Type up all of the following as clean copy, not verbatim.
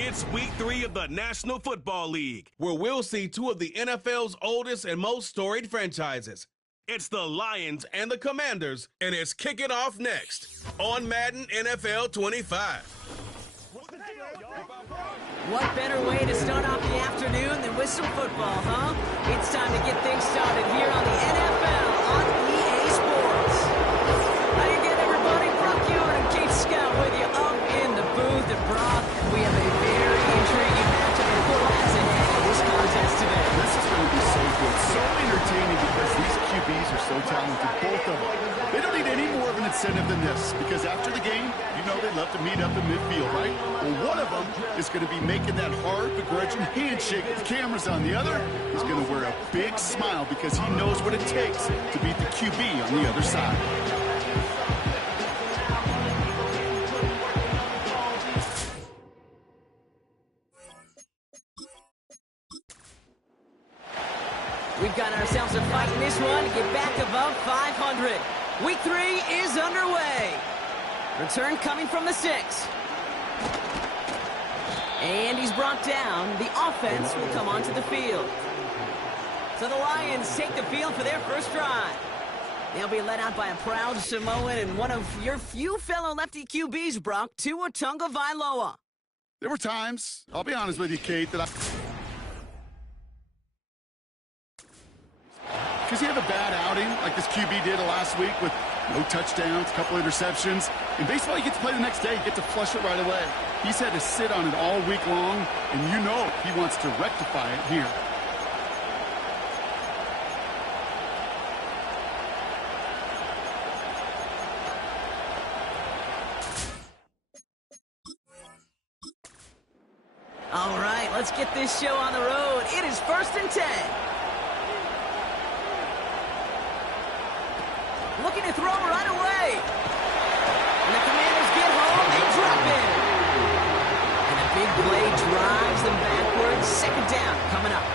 It's week 3 of the National Football League, where we'll see two of the NFL's oldest and most storied franchises. It's the Lions and the Commanders, and it's kicking off next on Madden NFL 25. What better way to start off the afternoon than with some football, huh? It's time to get things started here on the NFL on EA Sports. How you get everybody? Brock Ewan and Keith Scott with you up in the booth. And Brock, we have a very intriguing matchup of quarterbacks ahead in this contest today. This is going to be so good, so entertaining because these QBs are so talented, both of them. They don't need any more of an incentive than this because after the game, you know they love to meet up in midfield, right? Well, one of them is going to be making that hard, begrudging handshake with cameras on. The other is going to wear a big smile because he knows what it takes to beat the QB on the other side. We've got ourselves a fight in this one to get back above 500. Week 3 is underway. Return coming from the 6. And he's brought down. The offense will come onto the field. So the Lions take the field for their first drive. They'll be led out by a proud Samoan and one of your few fellow lefty QBs, Brock, Tua Tagovailoa. There were times, I'll be honest with you, Kate, that because he had a bad outing like this QB did last week with no touchdowns, a couple interceptions. In baseball, you get to play the next day. You get to flush it right away. He's had to sit on it all week long, and you know he wants to rectify it here. All right, let's get this show on the road. It is 1st and 10. Looking to throw right away. And the Commanders get home and drop it. And a big play drives them backwards. 2nd down coming up.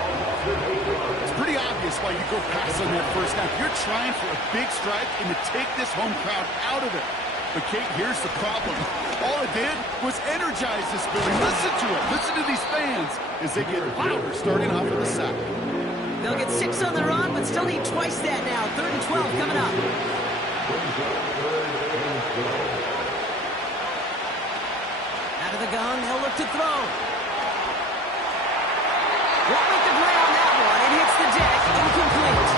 It's pretty obvious why you go pass on that first down. You're trying for a big strike and to take this home crowd out of it. But, Kate, here's the problem. All it did was energize this building. Listen to it. Listen to these fans as they get louder starting off of the side. They'll get 6 on the run, but still need twice that now. 3rd and 12 coming up. Out of the gun, they'll look to throw. Won't make the play on that one. It hits the deck. Incomplete.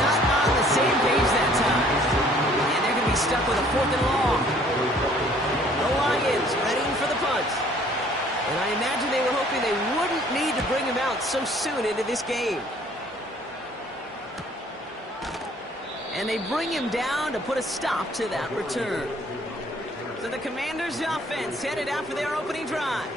Not on the same page that time. And they're going to be stuck with a 4th and long. The Lions ready for the punt. And I imagine they were hoping they wouldn't need to bring him out so soon into this game. And they bring him down to put a stop to that return. So the Commanders' offense headed out for their opening drive.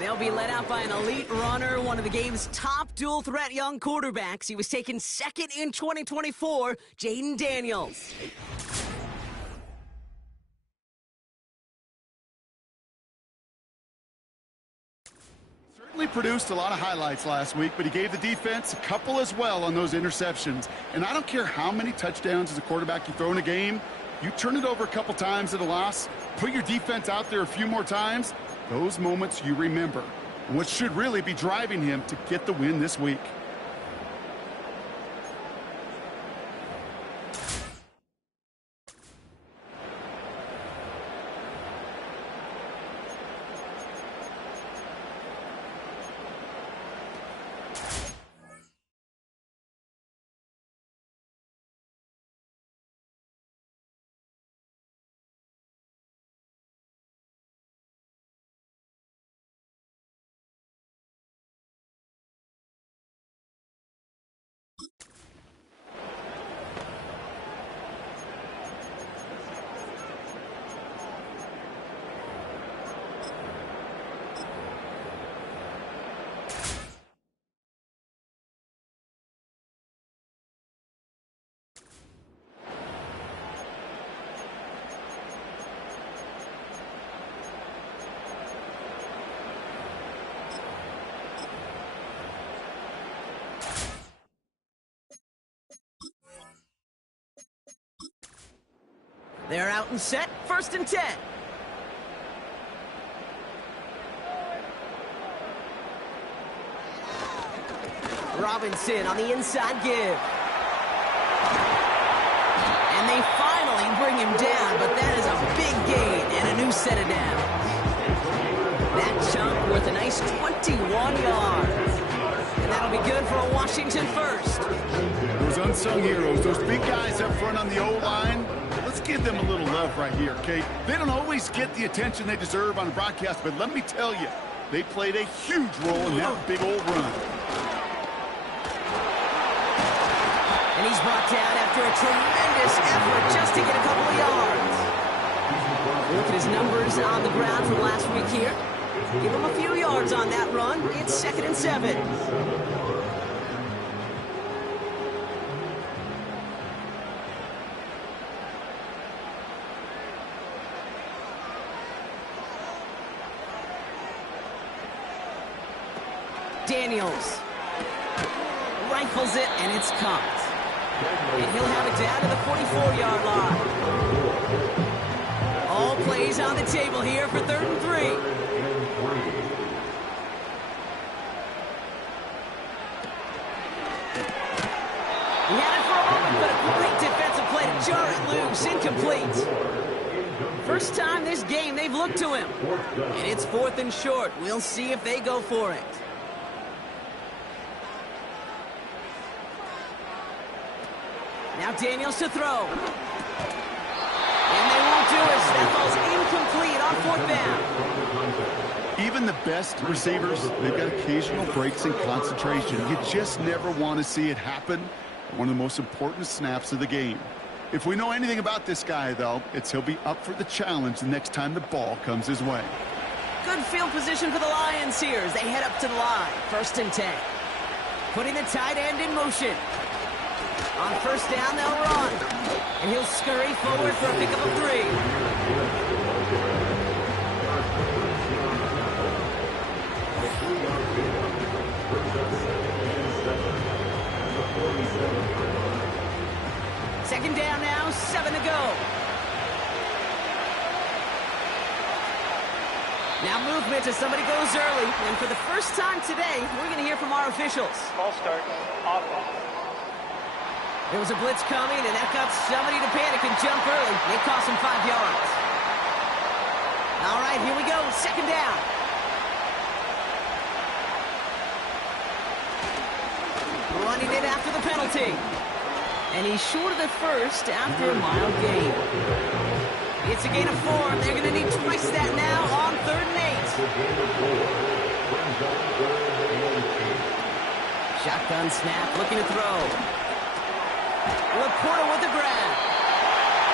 They'll be led out by an elite runner, one of the game's top dual-threat young quarterbacks. He was taken 2nd in 2024, Jaden Daniels. Certainly produced a lot of highlights last week, but he gave the defense a couple as well on those interceptions. And I don't care how many touchdowns as a quarterback you throw in a game, you turn it over a couple times at a loss, put your defense out there a few more times, those moments you remember. What should really be driving him to get the win this week. They're out and set, 1st and 10. Robinson on the inside give. And they finally bring him down, but that is a big gain and a new set of downs. That chunk worth a nice 21 yards. And that'll be good for a Washington first. Those unsung heroes, those big guys up front on the O-line, let's give them a little love right here, okay? They don't always get the attention they deserve on the broadcast, but let me tell you, they played a huge role in that big old run. And he's brought down after a tremendous effort just to get a couple of yards. Look at his numbers on the ground from last week here. Give him a few yards on that run. It's 2nd and 7. Daniels rifles it, and it's caught. And he'll have it down to the 44-yard line. All plays on the table here for 3rd and 3. He had it for a moment, but a great defensive play to jar it loose. Incomplete. First time this game they've looked to him. And it's 4th and short. We'll see if they go for it. Now Daniels to throw. And they won't do it. That ball's incomplete on 4th down. Even the best receivers, they've got occasional breaks in concentration. You just never want to see it happen. One of the most important snaps of the game. If we know anything about this guy, though, it's he'll be up for the challenge the next time the ball comes his way. Good field position for the Lions here as they head up to the line. 1st and 10. Putting the tight end in motion. On 1st down, they'll run. And he'll scurry forward for a pickup of 3. Second down now, 7 to go. Now movement as somebody goes early. And for the first time today, we're going to hear from our officials. Ball start, offense. There was a blitz coming, and that got somebody to panic and jump early. It cost him 5 yards. All right, here we go. 2nd down. Running it after the penalty. And he's short of the first after a mild gain. It's a gain of 4. They're going to need twice that now on 3rd and 8. Shotgun snap, looking to throw. Laporta with the grab.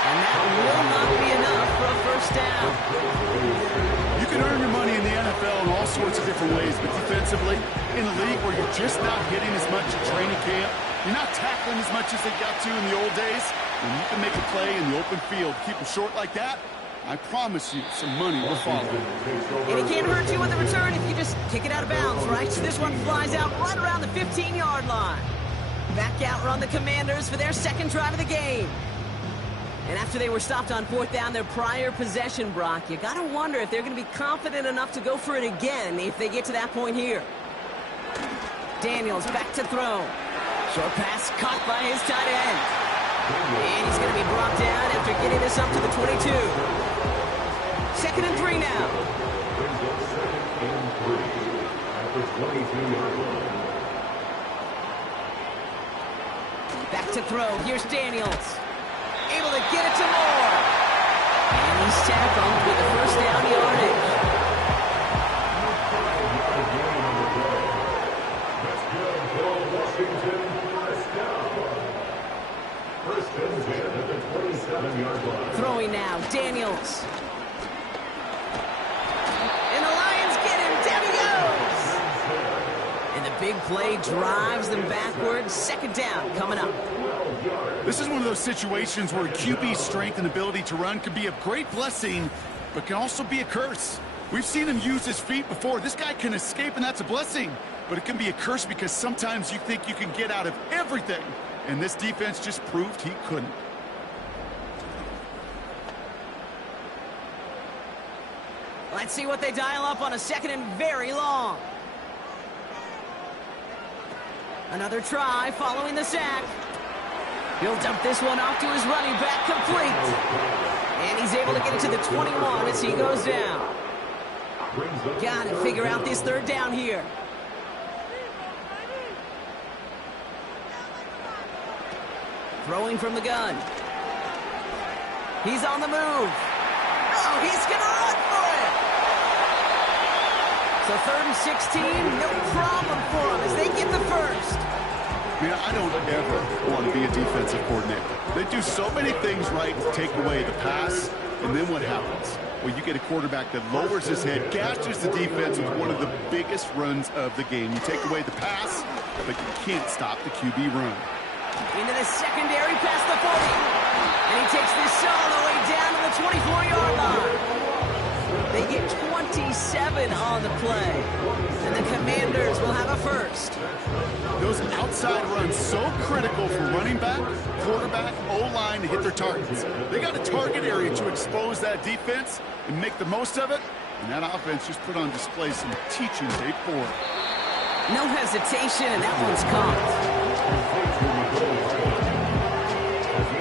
And that will not be enough for a 1st down. You can earn your money in the NFL in all sorts of different ways, but defensively, in a league where you're just not hitting as much at training camp, you're not tackling as much as they got to in the old days, when you can make a play in the open field, keep them short like that, I promise you some money will follow. And it can't hurt you with the return if you just kick it out of bounds, right? So this one flies out right around the 15-yard line. Back out run the Commanders for their 2nd drive of the game. And after they were stopped on 4th down, their prior possession, Brock, you got to wonder if they're going to be confident enough to go for it again if they get to that point here. Daniels back to throw. Short pass caught by his tight end. And he's going to be brought down after getting this up to the 22. 2nd and 3 now. Back to throw. Here's Daniels. Able to get it to Moore. And he's tackled with the 1st down yardage. Throwing now, Daniels. And the Lions get him. Down he goes. And the big play drives them backwards. 2nd down coming up. This is one of those situations where QB's strength and ability to run can be a great blessing, but can also be a curse. We've seen him use his feet before. This guy can escape, and that's a blessing. But it can be a curse because sometimes you think you can get out of everything. And this defense just proved he couldn't. Let's see what they dial up on a second and very long. Another try following the sack. He'll dump this one off to his running back, complete. And he's able to get it to the 21 as he goes down. Got to figure out this third down here. Throwing from the gun. He's on the move. Oh, he's going to run for it. So 3rd and 16, no problem for him as they get the first. Man, I don't ever want to be a defensive coordinator. They do so many things right to take away the pass, and then what happens? Well, you get a quarterback that lowers his head, gashes the defense with one of the biggest runs of the game. You take away the pass, but you can't stop the QB run. Into the secondary past the 40. And he takes this all the way down to the 24-yard line. They get 27 on the play. And the Commanders will have a first. Those outside runs so critical for running back, quarterback, O-line to hit their targets. They got a target area to expose that defense and make the most of it. And that offense just put on display some teaching tape for it. No hesitation, and that one's caught.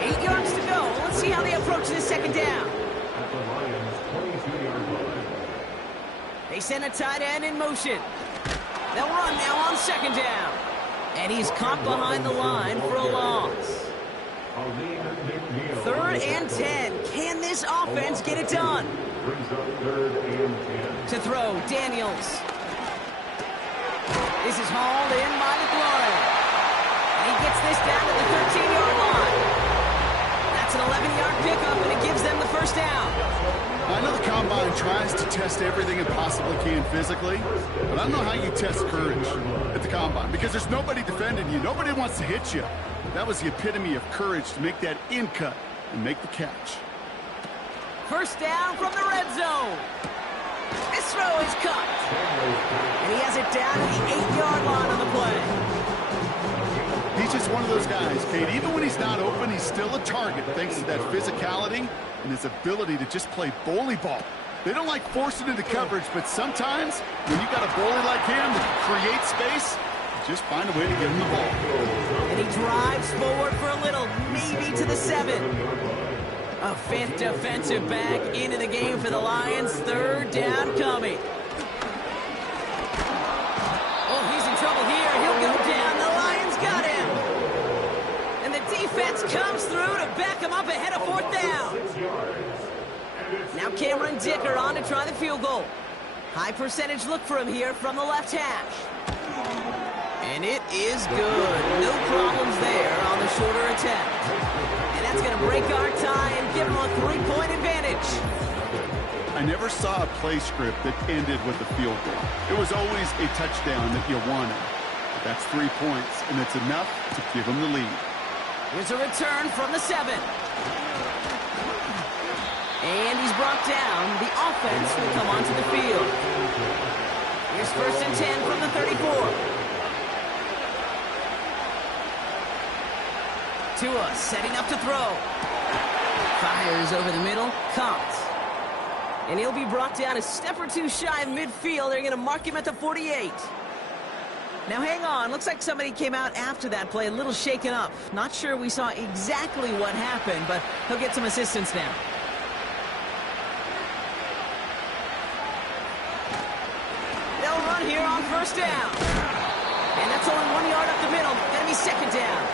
8 yards to go. Let's see how they approach this second down. They send a tight end in motion. They'll run now on second down. And he's caught behind the line for a loss. 3rd and 10. Can this offense get it done? To throw, Daniels. This is hauled in by McLaurin. And he gets this down to the 13-yard line. That's an 11-yard pickup, and it gives them the first down. I know the Combine tries to test everything it possibly can physically, but I don't know how you test courage at the Combine because there's nobody defending you. Nobody wants to hit you. That was the epitome of courage to make that in cut and make the catch. First down from the red zone. This throw is cut. And he has it down to the 8-yard line on the play. He's just one of those guys, Kate. Even when he's not open, he's still a target thanks to that physicality and his ability to just play bully ball. They don't like forcing into coverage, but sometimes when you got a bully like him that can create space, you just find a way to get him the ball. And he drives forward for a little, maybe to the 7. A 5th defensive back into the game for the Lions. 3rd down coming. Oh, he's in trouble here. He'll go down. The Lions got him. And the defense comes through to back him up ahead of 4th down. Now Cameron Dicker on to try the field goal. High percentage look for him here from the left hash. And it is good. No problems there on the shorter attempt. And that's going to break our tie and give them a 3-point advantage. I never saw a play script that ended with a field goal. It was always a touchdown that you wanted. But that's 3 points, and it's enough to give them the lead. Here's a return from the 7. And he's brought down. The offense will come onto the field. Here's 1st and 10 from the 34. Tua setting up to throw. Fires over the middle. Caught. And he'll be brought down a step or two shy of midfield. They're going to mark him at the 48. Now hang on. Looks like somebody came out after that play a little shaken up. Not sure we saw exactly what happened, but he'll get some assistance now. They'll run here on 1st down. And that's only 1 yard up the middle. Gonna be 2nd down.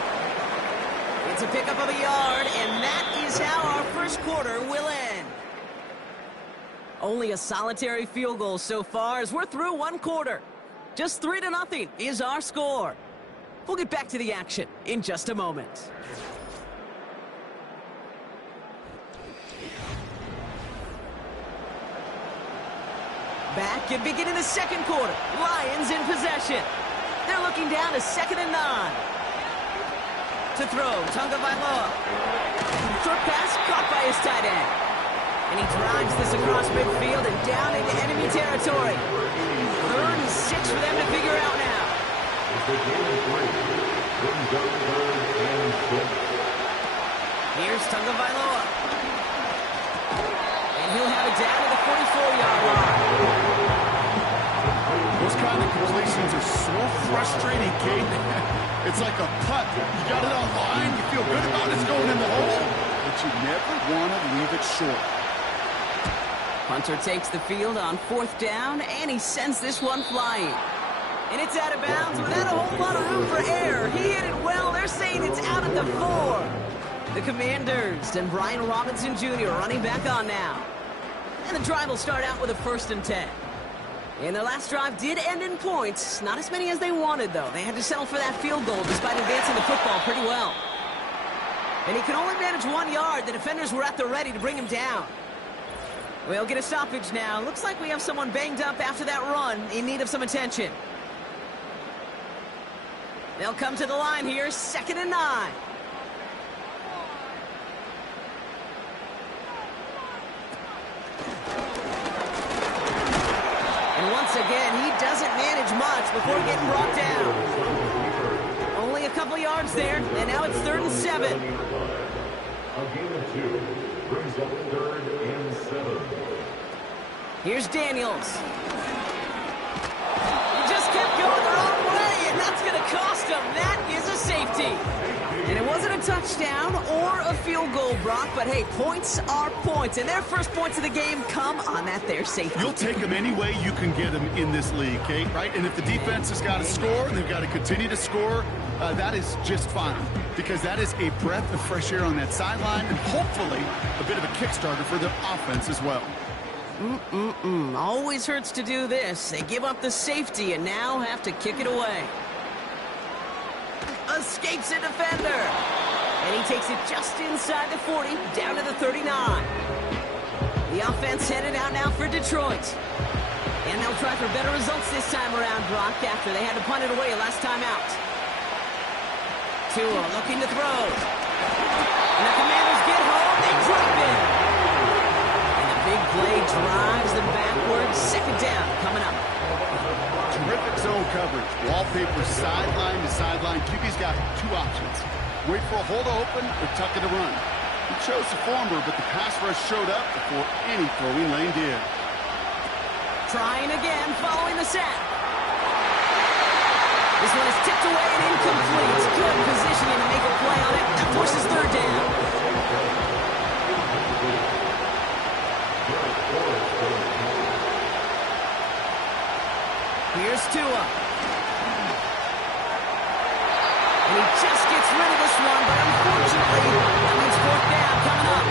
It's a pickup of a yard, and that is how our first quarter will end. Only a solitary field goal so far as we're through 1 quarter. Just 3-0 is our score. We'll get back to the action in just a moment. Back and beginning the 2nd quarter. Lions in possession. They're looking down to 2nd and 9. To throw, Tunga Vailoa. Short pass caught by his tight end. And he drives this across midfield and down into enemy territory. 3rd and 6 for them to figure out now. Here's Tunga Vailoa. And he'll have it down to the 44-yard line. Those kind of completions are so frustrating, Kate. It's like a putt. You got it on line, you feel good about it, it's going in the hole, but you never want to leave it short. Hunter takes the field on 4th down, and he sends this one flying. And it's out of bounds without a whole lot of room for error. He hit it well. They're saying it's out at the 4. The Commanders and Brian Robinson Jr. running back on now. And the drive will start out with a 1st and 10. And their last drive did end in points. Not as many as they wanted, though. They had to settle for that field goal despite advancing the football pretty well. And he could only manage 1 yard. The defenders were at the ready to bring him down. We'll get a stoppage now. Looks like we have someone banged up after that run in need of some attention. They'll come to the line here, 2nd and 9. And once again, he doesn't manage much before getting brought down. Only a couple yards there, and now it's 3rd and 7. A gain of 2 brings up 3rd and 7. Here's Daniels. He just kept going the wrong way, and that's going to cost him. That is a safety. And it wasn't a touchdown or a field goal, Brock, but hey, points are points. And their first points of the game come on that there safety. You'll take them any way you can get them in this league, Kate, right? And if the defense has got to score and they've got to continue to score, that is just fine, because that is a breath of fresh air on that sideline and hopefully a bit of a kickstarter for the offense as well. Always hurts to do this. They give up the safety and now have to kick it away. Escapes a defender. And he takes it just inside the 40, down to the 39. The offense headed out now for Detroit. And they'll try for better results this time around, Brock, after they had to punt it away last time out. Tua looking to throw. And the Commanders get home. They drop it. And the big play drives them backwards. 2nd down coming up. Terrific zone coverage. Wallpaper sideline to sideline. QB's got 2 options. Wait for a hole to open or tuck it to run. He chose the former, but the pass rush showed up before any throwing lane did. Trying again, following the sack. This one is tipped away and incomplete. Good positioning to make a play on it. That forces 3rd down. Here's Tua. And he just gets rid of this one, but unfortunately, that means 4th down coming up.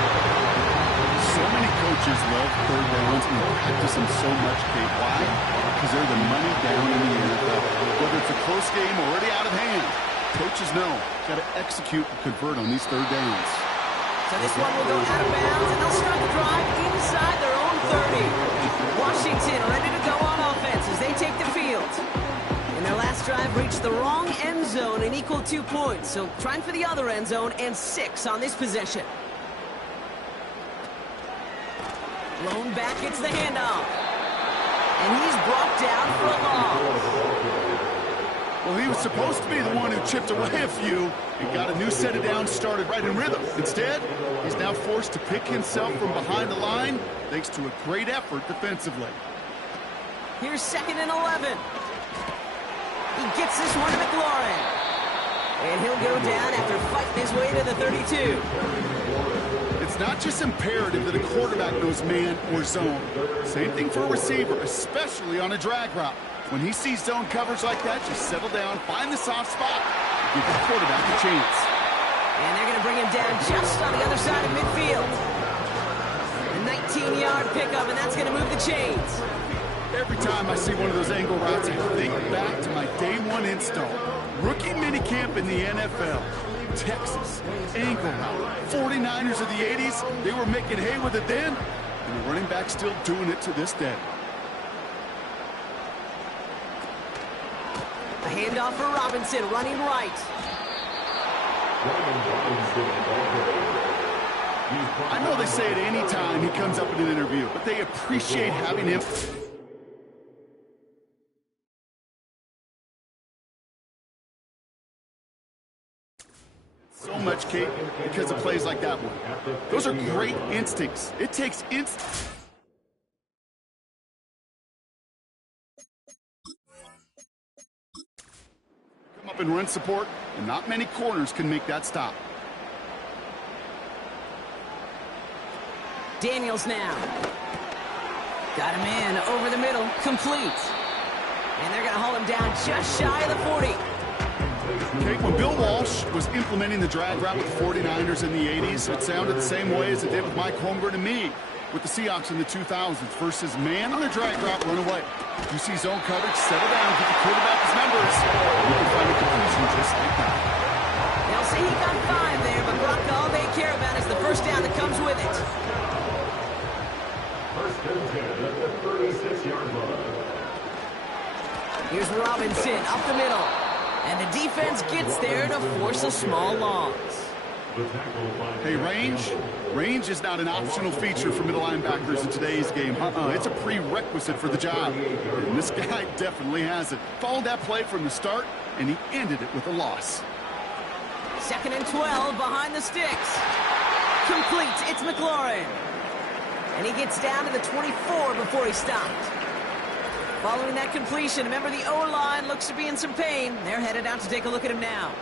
So many coaches love 3rd downs and practice them so much, Kate. Why? Because they're the money down in the NFL. Whether it's a close game or already out of hand, coaches know got to execute and convert on these 3rd downs. So this one will go out of bounds, and they'll start the drive inside their own 30. Washington ready to go on offense as they take the field. And their last drive reached the wrong end zone and equaled 2 points. So trying for the other end zone and 6 on this possession. Blown back, it's the handoff. And he's brought down for a loss. Well, he was supposed to be the one who chipped away a few and got a new set of downs started right in rhythm. Instead, he's now forced to pick himself from behind the line thanks to a great effort defensively. Here's 2nd and 11. He gets this one to McLaurin. And he'll go down after fighting his way to the 32. It's not just imperative that a quarterback knows man or zone. Same thing for a receiver, especially on a drag route. When he sees zone coverage like that, just settle down, find the soft spot, give the quarterback a chance. And they're going to bring him down just on the other side of midfield. A 19-yard pickup, and that's going to move the chains. Every time I see one of those angle routes, I think back to my day 1 install. Rookie minicamp in the NFL. Texas, angle route. 49ers of the 80s, they were making hay with it then, and the running back's still doing it to this day. A handoff for Robinson, running right. I know they say it any time he comes up in an interview, but they appreciate having him. So much, Kate, because of plays like that one. Those are great instincts. It takes instinct. in run support, and not many corners can make that stop. Daniels now. Got him in over the middle, complete. And they're going to haul him down just shy of the 40. Okay, when Bill Walsh was implementing the drag route with the 49ers in the 80s, it sounded the same way as it did with Mike Holmgren and me with the Seahawks in the 2000s versus man on a drag route, run away. You see zone coverage, settle down, get the quarterback his numbers. You can find a completion just like that. They'll say he got 5 there, but Brock, all they care about is the first down that comes with it. First and 10 at the 36-yard line. Here's Robinson up the middle. And the defense gets there to force a small loss. Hey, range is not an optional feature for middle linebackers in today's game. It's a prerequisite for the job. And this guy definitely has it. Followed that play from the start, and he ended it with a loss. 2nd and 12 behind the sticks. Complete. It's McLaurin. And he gets down to the 24 before he stopped. Following that completion, remember the O-line looks to be in some pain. They're headed out to take a look at him now.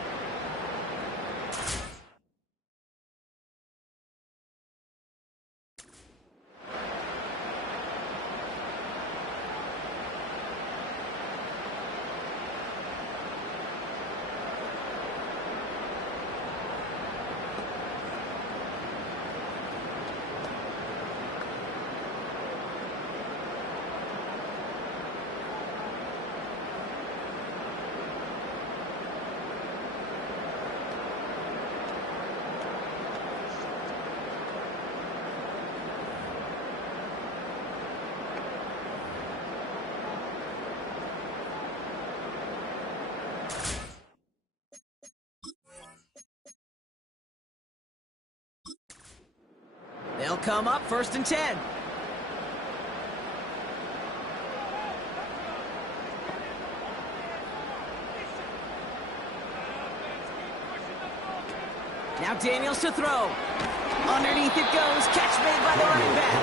They'll come up 1st and 10. Now Daniels to throw. Underneath it goes. Catch made by the running back.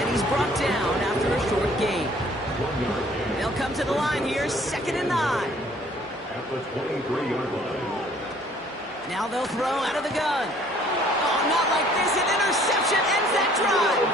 And he's brought down after a short gain. They'll come to the line here. 2nd and 9. At the 23-yard line. Now they'll throw out of the gun. Oh, not like this. An interception ends that drive.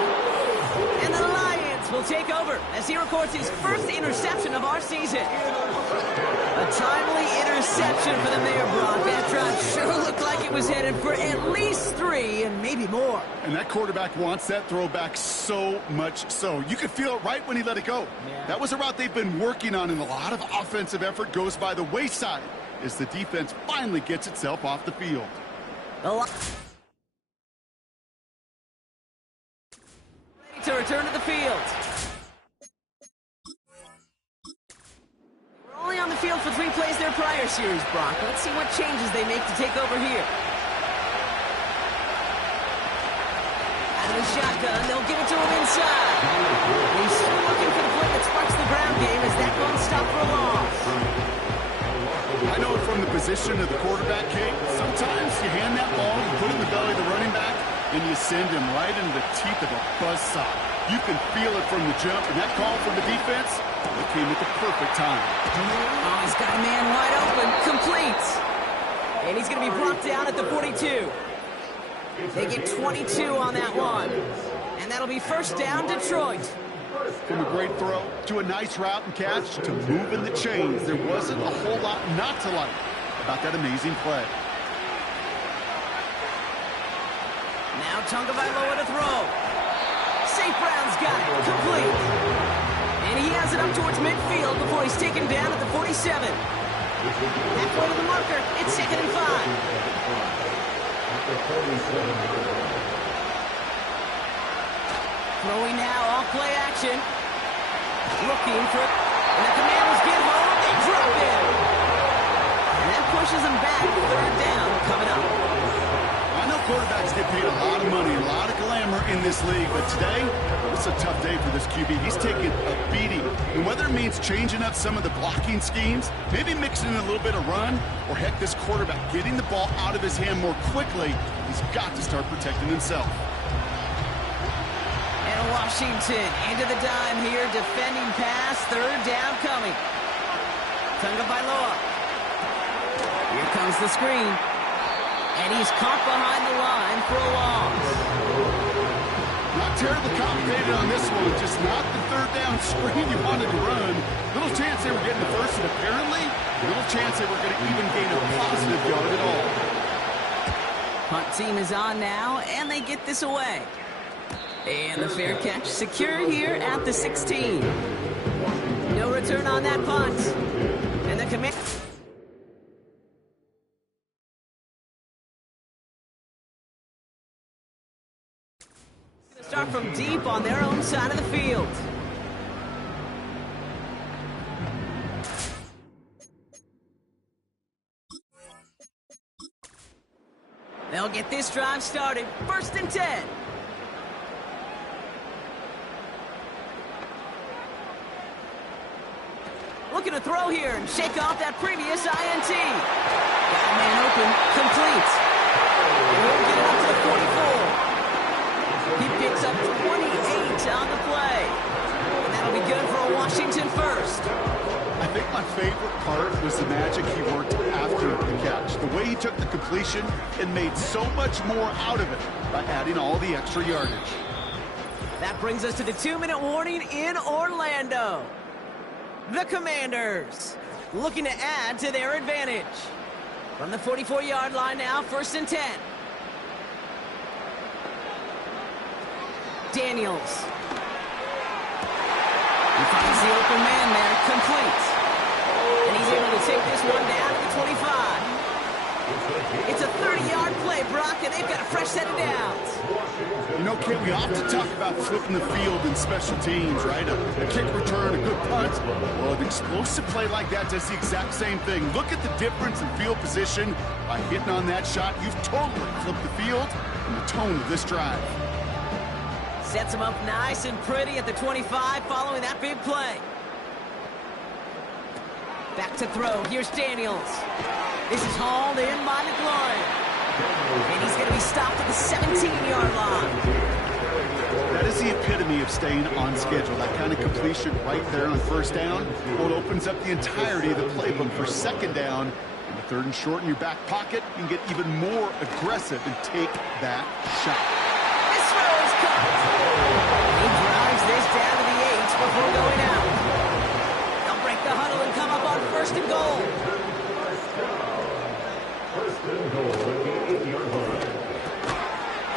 And the Lions will take over as he records his first interception of our season. A timely interception for them there, Brock. That drive sure looked like it was headed for at least 3 and maybe more. And that quarterback wants that throw back so much so. You could feel it right when he let it go. Yeah. That That was a route they've been working on, and a lot of offensive effort goes by the wayside as the defense finally gets itself off the field. Ready to return to the field. We're only on the field for 3 plays their prior series, Brock. Let's see what changes they make to take over here. Out of the shotgun, they'll give it to him inside. He's still looking for the play that sparks the ground game as that ball stopped for a loss. I know it from the position of the quarterback, Kate. Sometimes you hand that ball, you put it in the belly of the running back, and you send him right into the teeth of a buzzsaw. You can feel it from the jump, and that call from the defense, it came at the perfect time. Oh, he's got a man wide open, complete. And he's going to be brought down at the 42. They get 22 on that one. And that'll be 1st down, Detroit. From a great throw to a nice route and catch to moving the chains, there wasn't a whole lot not to like about that amazing play. Now Tagovailoa to throw. St. Brown's got it, complete. And he has it up towards midfield before he's taken down at the 47. Halfway to the marker, it's 2nd and 5. Throwing now, off play action. Looking for it. And the Commanders get home. They drop it. And that pushes them back. 3rd down coming up. I know quarterbacks get paid a lot of money, a lot of glamour in this league, but today, it's a tough day for this QB. He's taking a beating. And whether it means changing up some of the blocking schemes, maybe mixing in a little bit of run, or heck, this quarterback getting the ball out of his hand more quickly, he's got to start protecting himself. And Washington into the dime here, defending pass, 3rd down coming. Tagovailoa. Here comes the screen. And he's caught behind the line for a loss. Not terribly complicated on this one. Just not the third down screen you wanted to run. Little chance they were getting the first, and apparently, little chance they were going to even gain a positive yard at all. Punt team is on now, and they get this away. And the fair catch secured here at the 16. No return on that punt. And the command... Start from deep on their own side of the field. They'll get this drive started. 1st and 10. Looking to throw here and shake off that previous INT. Got a man open. Complete. And he'll get it up to the 44. He picks up 28 on the play. And that'll be good for a Washington first. I think my favorite part was the magic he worked after the catch. The way he took the completion and made so much more out of it by adding all the extra yardage. That brings us to the 2-minute warning in Orlando. The Commanders looking to add to their advantage. From the 44-yard line now, 1st and 10. Daniels. He finds the open man there, complete. And he's able to take this one down to the 25. It's a 30-yard play, Brock, and they've got a fresh set of downs. You know, Kent, we often talk about flipping the field in special teams, right? A kick return, a good punt. Well, an explosive play like that does the exact same thing. Look at the difference in field position. By hitting on that shot, you've totally flipped the field and the tone of this drive. Sets him up nice and pretty at the 25 following that big play. Back to throw. Here's Daniels. This is hauled in by McLaurin. And he's going to be stopped at the 17-yard line. That is the epitome of staying on schedule. That kind of completion right there on 1st down. Well, it opens up the entirety of the playbook for 2nd down. In the 3rd and short in your back pocket, you can get even more aggressive and take that shot. This throw is caught. He drives this down to the 8 before going out. They'll break the huddle and come up on 1st and goal.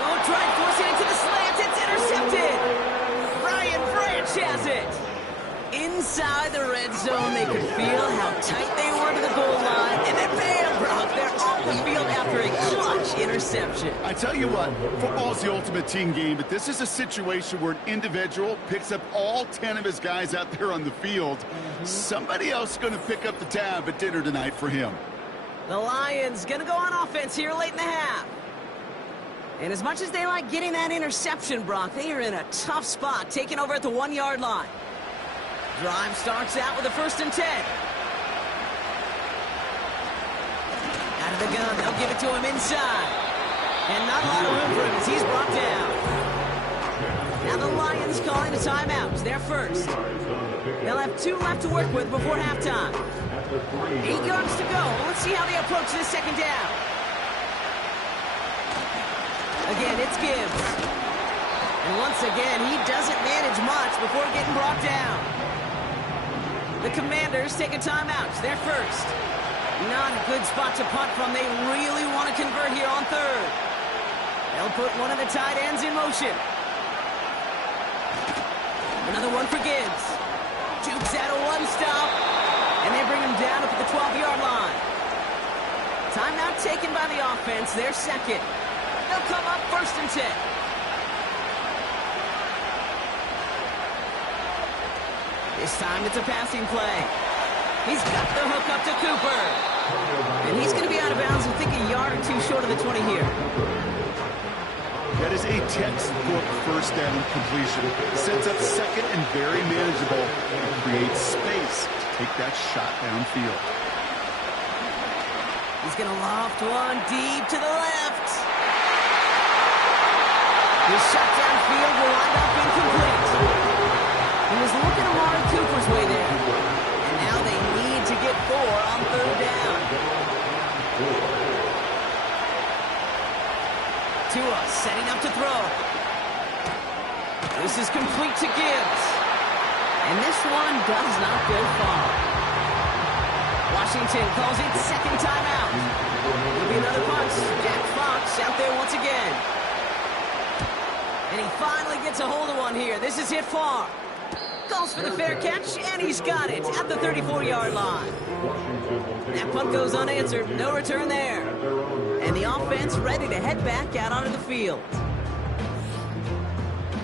Oh, try and force it into the slant. It's intercepted. Brian Branch has it. Inside the red zone, they could feel how tight they were to the goal line. And then bam, Brock, they're off the field after a clutch interception. I tell you what, football is the ultimate team game, but this is a situation where an individual picks up all 10 of his guys out there on the field. Somebody else is going to pick up the tab at dinner tonight for him. The Lions going to go on offense here late in the half. And as much as they like getting that interception, Brock, they are in a tough spot, taking over at the 1-yard line. Drive starts out with a 1st and 10. Out of the gun, they'll give it to him inside. And not a lot of room for him as he's brought down. Now the Lions calling a timeout. They're first. They'll have 2 left to work with before halftime. 8 yards to go. Let's see how they approach this 2nd down. Again, it's Gibbs. And once again, he doesn't manage much before getting brought down. The Commanders take a timeout. They're first. Not a good spot to punt from. They really want to convert here on 3rd. They'll put one of the tight ends in motion. Another one for Gibbs. Jukes out a 1-stop. And they bring him down up at the 12-yard line. Timeout taken by the offense. They're second. They'll come up 1st and 10. This time it's a passing play. He's got the hook up to Cooper. And he's going to be out of bounds, I think a yard or 2 short of the 20 here. That is a textbook 1st down completion. Sets up 2nd and very manageable and creates space to take that shot downfield. He's going to loft one deep to the left. His shot downfield will wind up incomplete. He was looking to Amari Cooper's way there. And now they need to get 4 on 3rd down. Tua setting up to throw. This is complete to Gibbs. And this one does not go far. Washington calls it second timeout. It'll be another punt. Jack Fox out there once again. And he finally gets a hold of one here. This is hit far. Calls for the fair catch, and he's got it at the 34-yard line. That punt goes unanswered. No return there. And the offense ready to head back out onto the field.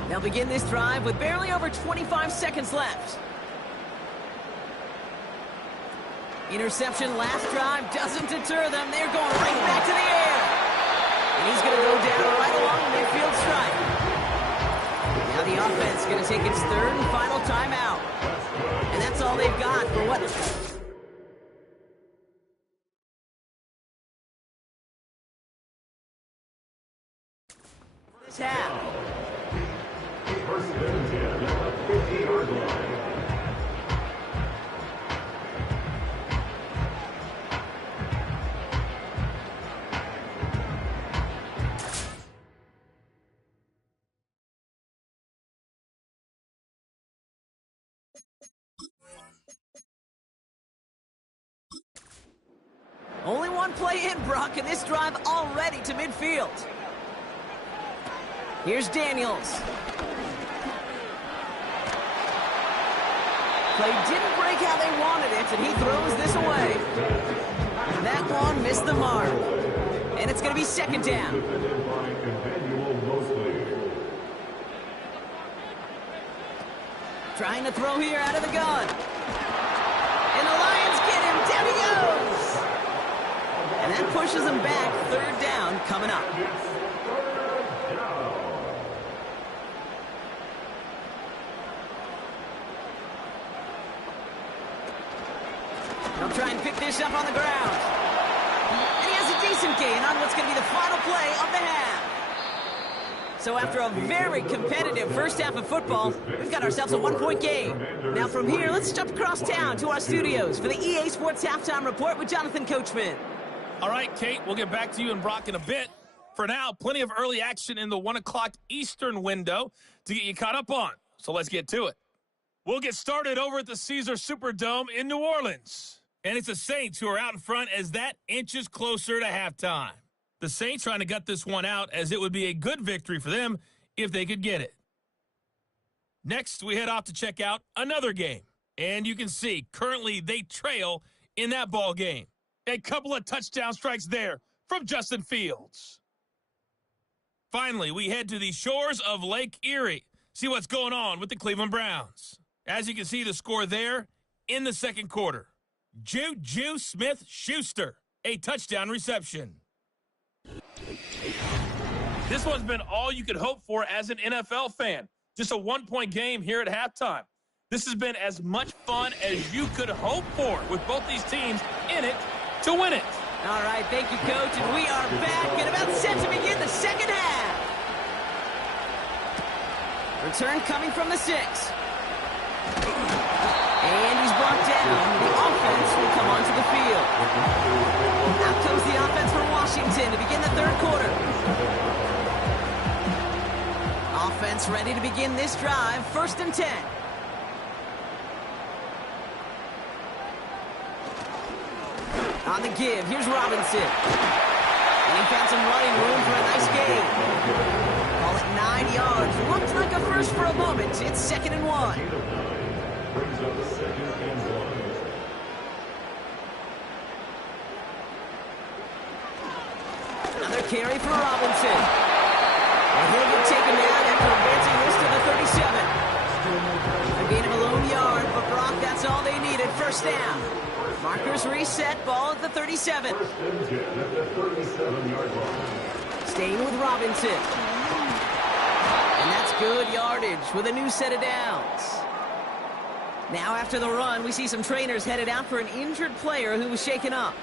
They'll begin this drive with barely over 25 seconds left. Interception last drive doesn't deter them. They're going right back to the air. And he's going to go down right along the midfield stripe. Now the offense going to take its third and final timeout. And that's all they've got for what? This half. First and 10, 50-yard line. Only one play in, Brock, and this drive already to midfield. Here's Daniels. Play didn't break how they wanted it, and he throws this away. That one missed the mark. And it's going to be second down. Trying to throw here out of the gun. And the Lions get him. Down he goes. And that pushes them back. Third down coming up. They'll try and pick this up on the ground. And he has a decent gain on what's going to be the final play of the half. So after a very competitive first half of football, we've got ourselves a one-point game. Now from here, let's jump across town to our studios for the EA Sports Halftime Report with Jonathan Coachman. All right, Kate, we'll get back to you and Brock in a bit. For now, plenty of early action in the 1 o'clock Eastern window to get you caught up on. So let's get to it. We'll get started over at the Caesar Superdome in New Orleans. And it's the Saints who are out in front as that inches closer to halftime. The Saints trying to gut this one out as it would be a good victory for them if they could get it. Next, we head off to check out another game. And you can see, currently they trail in that ball game. A couple of touchdown strikes there from Justin Fields. Finally, we head to the shores of Lake Erie. See what's going on with the Cleveland Browns. As you can see, the score there in the second quarter. Juju Smith-Schuster, a touchdown reception. This one's been all you could hope for as an NFL fan. Just a one-point game here at halftime. This has been as much fun as you could hope for with both these teams in it to win it. All right, thank you, Coach, and we are back and about set to begin the second half. Return coming from the 6. And he's brought down. The offense will come onto the field. Out comes the offense for Washington to begin the third quarter. Offense ready to begin this drive. First and 10. On the give, here's Robinson. And he found some running room for a nice gain. Call it 9 yards. Looked like a first for a moment. It's second and 1. Brings up second and 1. Another carry for Robinson. And he'll get taken down after advancing this to the 37. A gain of a lone yard, but Brock, that's all they needed. First down. Markers reset, ball at the 37. First and 10 at the 37-yard line. Staying with Robinson. And that's good yardage with a new set of downs. Now after the run, we see some trainers headed out for an injured player who was shaken up.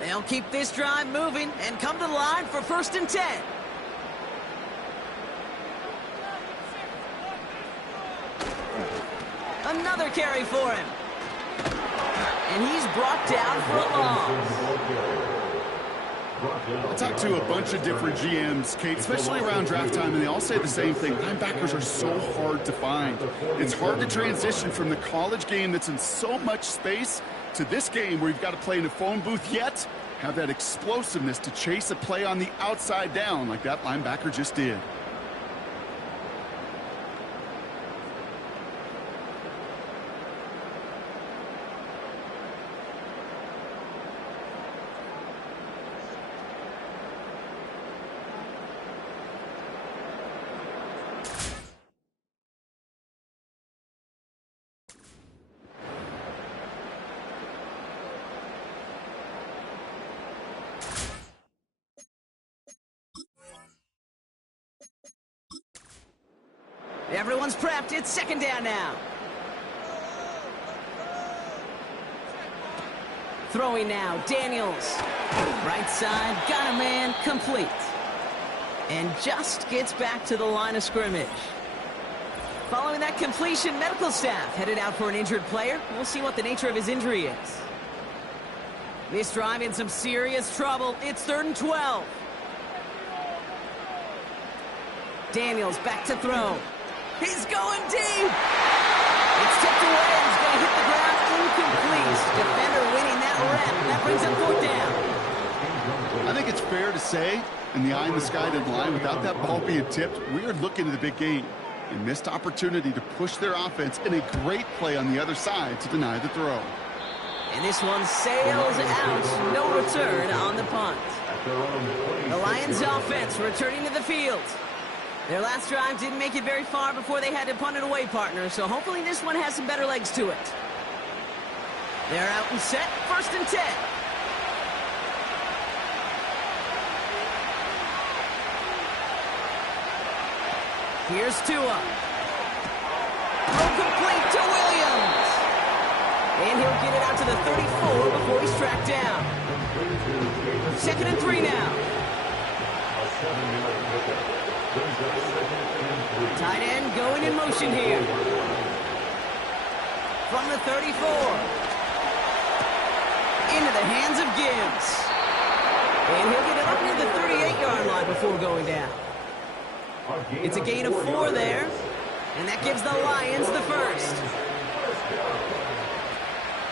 They'll keep this drive moving and come to the line for first and 10. Another carry for him. And he's brought down for a loss. I talked to a bunch of different GMs, Kate, especially around draft time, and they all say the same thing. Linebackers are so hard to find. It's hard to transition from the college game that's in so much space to this game where you've got to play in a phone booth, yet have that explosiveness to chase a play on the outside down like that linebacker just did. Everyone's prepped. It's second down now. Throwing now, Daniels. Right side, got a man, complete. And just gets back to the line of scrimmage. Following that completion, medical staff headed out for an injured player. We'll see what the nature of his injury is. This drive in some serious trouble. It's 3rd and 12. Daniels back to throw. He's going deep. It's tipped away. He's going to hit the ground incomplete. Defender winning that rep. That brings up 4th down. I think it's fair to say, in the eye in the sky deadline, without that ball being tipped, we are looking at the big game. A missed opportunity to push their offense and a great play on the other side to deny the throw. And this one sails out. No return on the punt. The Lions offense returning to the field. Their last drive didn't make it very far before they had to punt it away, partner, so hopefully this one has some better legs to it. They're out and set, 1st and 10. Here's Tua. Throw complete to Williams. And he'll get it out to the 34 before he's tracked down. 2nd and 3 now. Tight end going in motion here. From the 34. Into the hands of Gibbs. And he'll get it up near the 38-yard line before going down. It's a gain of 4 there. And that gives the Lions the first.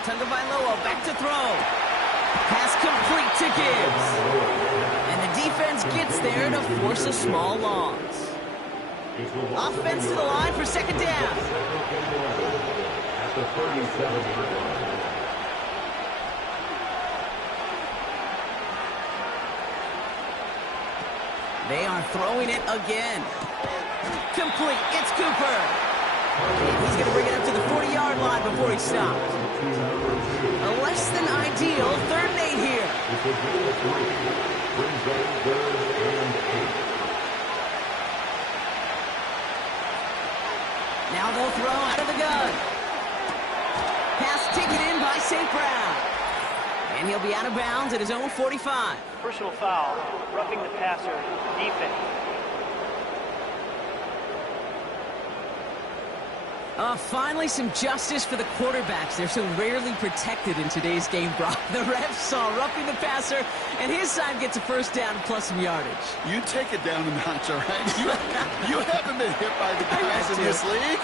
Tagovailoa back to throw. Pass complete to Gibbs. And the defense gets there to force a small loss. Offense to the line for 2nd down. At the 37-yard line. They are throwing it again. Complete. It's Cooper. And he's going to bring it up to the 40-yard line before he stopped. A less than ideal 3rd and 8 here. Now they'll throw out of the gun. Pass taken in by St. Brown. And he'll be out of bounds at his own 45. Personal foul, roughing the passer, defense. Finally some justice for the quarterbacks. They're so rarely protected in today's game, Brock. The refs saw roughing the passer, and his side gets a 1st down plus some yardage. You take it down a notch, all right? You haven't been hit by the guys in this league.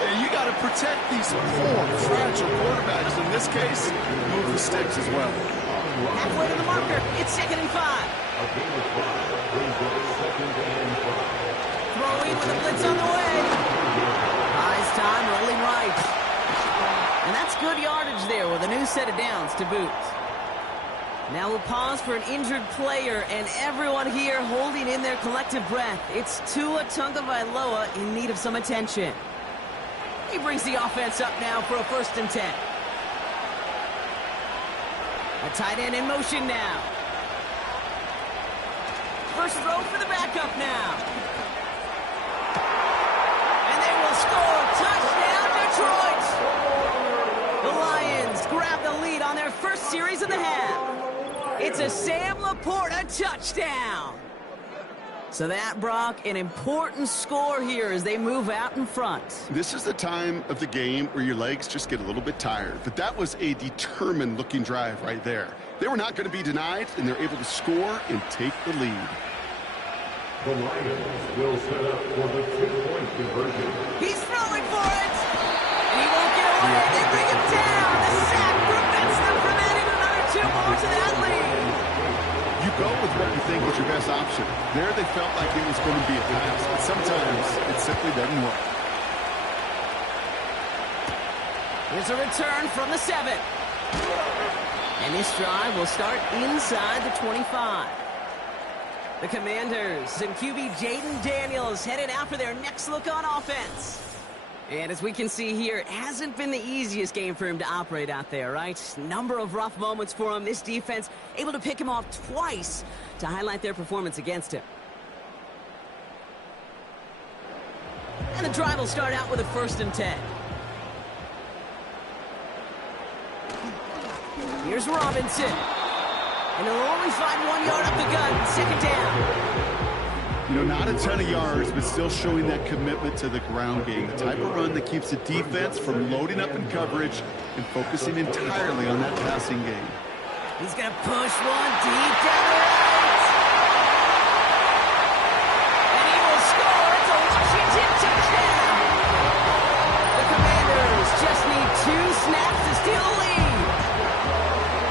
And you got to protect these poor, fragile quarterbacks. In this case, move the sticks as well. Halfway to the marker. It's 2nd and 5. Throwing with a blitz on the way. Buys time, rolling right. And that's good yardage there with a new set of downs to boot. Now we'll pause for an injured player, and everyone here holding in their collective breath. It's Tua Tagovailoa in need of some attention. He brings the offense up now for a 1st and 10. A tight end in motion now. First throw for the backup now. And they will score. Touchdown, Detroit! The Lions grab the lead on their first series of the half. It's a Sam Laporta touchdown. So that, Brock, an important score here as they move out in front. This is the time of the game where your legs just get a little bit tired. But that was a determined-looking drive right there. They were not going to be denied, and they're able to score and take the lead. The Lions will set up for the 2-point conversion. He's throwing for it! And he won't get away. They bring him down. The sack prevents them from adding another 2 more to that lead. You go with what you think is your best option. There they felt like it was going to be a pass, but sometimes it simply doesn't work. Here's a return from the 7. And this drive will start inside the 25. The Commanders and QB Jaden Daniels headed out for their next look on offense. And as we can see here, it hasn't been the easiest game for him to operate out there, right? Number of rough moments for him. This defense able to pick him off twice to highlight their performance against him. And the drive will start out with a 1st and 10. Here's Robinson. And he'll only find 1 yard up the gut. 2nd down. You know, not a ton of yards, but still showing that commitment to the ground game. The type of run that keeps the defense from loading up in coverage and focusing entirely on that passing game. He's going to push one deep down the right. And he will score. It's a Washington touchdown. The Commanders just need 2 snaps to steal a lead.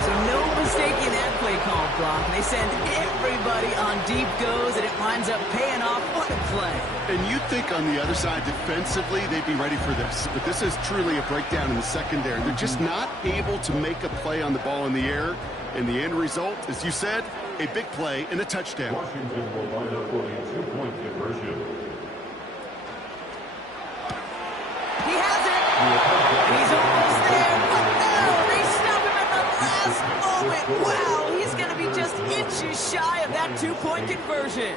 So no mistake in that play call, Brock. They send everybody on deep goes, and it winds up paying off. What a play. And you'd think on the other side, defensively, they'd be ready for this. But this is truly a breakdown in the secondary. They're just not able to make a play on the ball in the air. And the end result, as you said, a big play and a touchdown. Washington will line up for the 2-point conversion. He has it. And he's almost there. But no, they stop him at the last moment. Wow, he's going to be just inches shy of that 2-point conversion.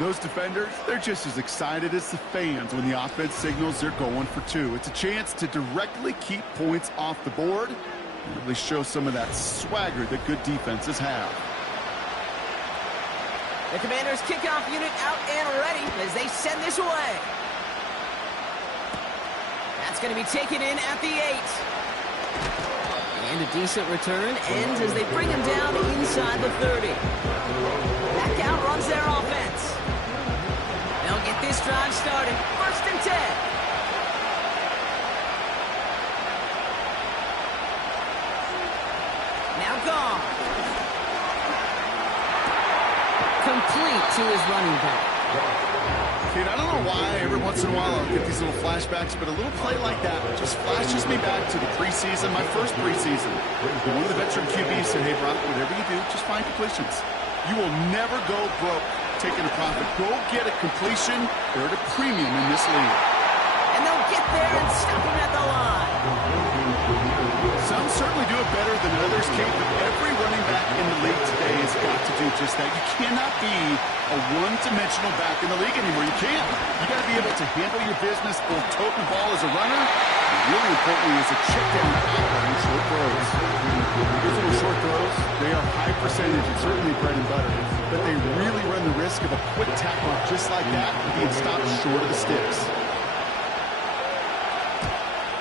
Those defenders, they're just as excited as the fans when the offense signals they're going for 2. It's a chance to directly keep points off the board and really show some of that swagger that good defenses have. The Commanders' kickoff unit out and ready as they send this away. That's going to be taken in at the 8. And a decent return ends as they bring him down inside the 30. Back out runs their offense. They'll get this drive started. 1st and 10. Now gone. Complete to his running back. Dude, I don't know why every once in a while I'll get these little flashbacks, but a little play like that just flashes me back to the preseason, my first preseason. One of the veteran QBs said, hey, Brock, whatever you do, just find completions. You will never go broke taking a profit. Go get a completion. They're at a premium in this league. And they'll get there and stop him at the line. Some certainly do it better than others, Kate, but every running back in the league today has got to do just that. You cannot be a one-dimensional back in the league anymore. You can't. You got to be able to handle your business, both toting the ball as a runner, and really importantly as a check down outlet in short throws. Those little short throws, they are high percentage and certainly bread and butter, but they really run the risk of a quick tackle just like that and being stopped short of the sticks.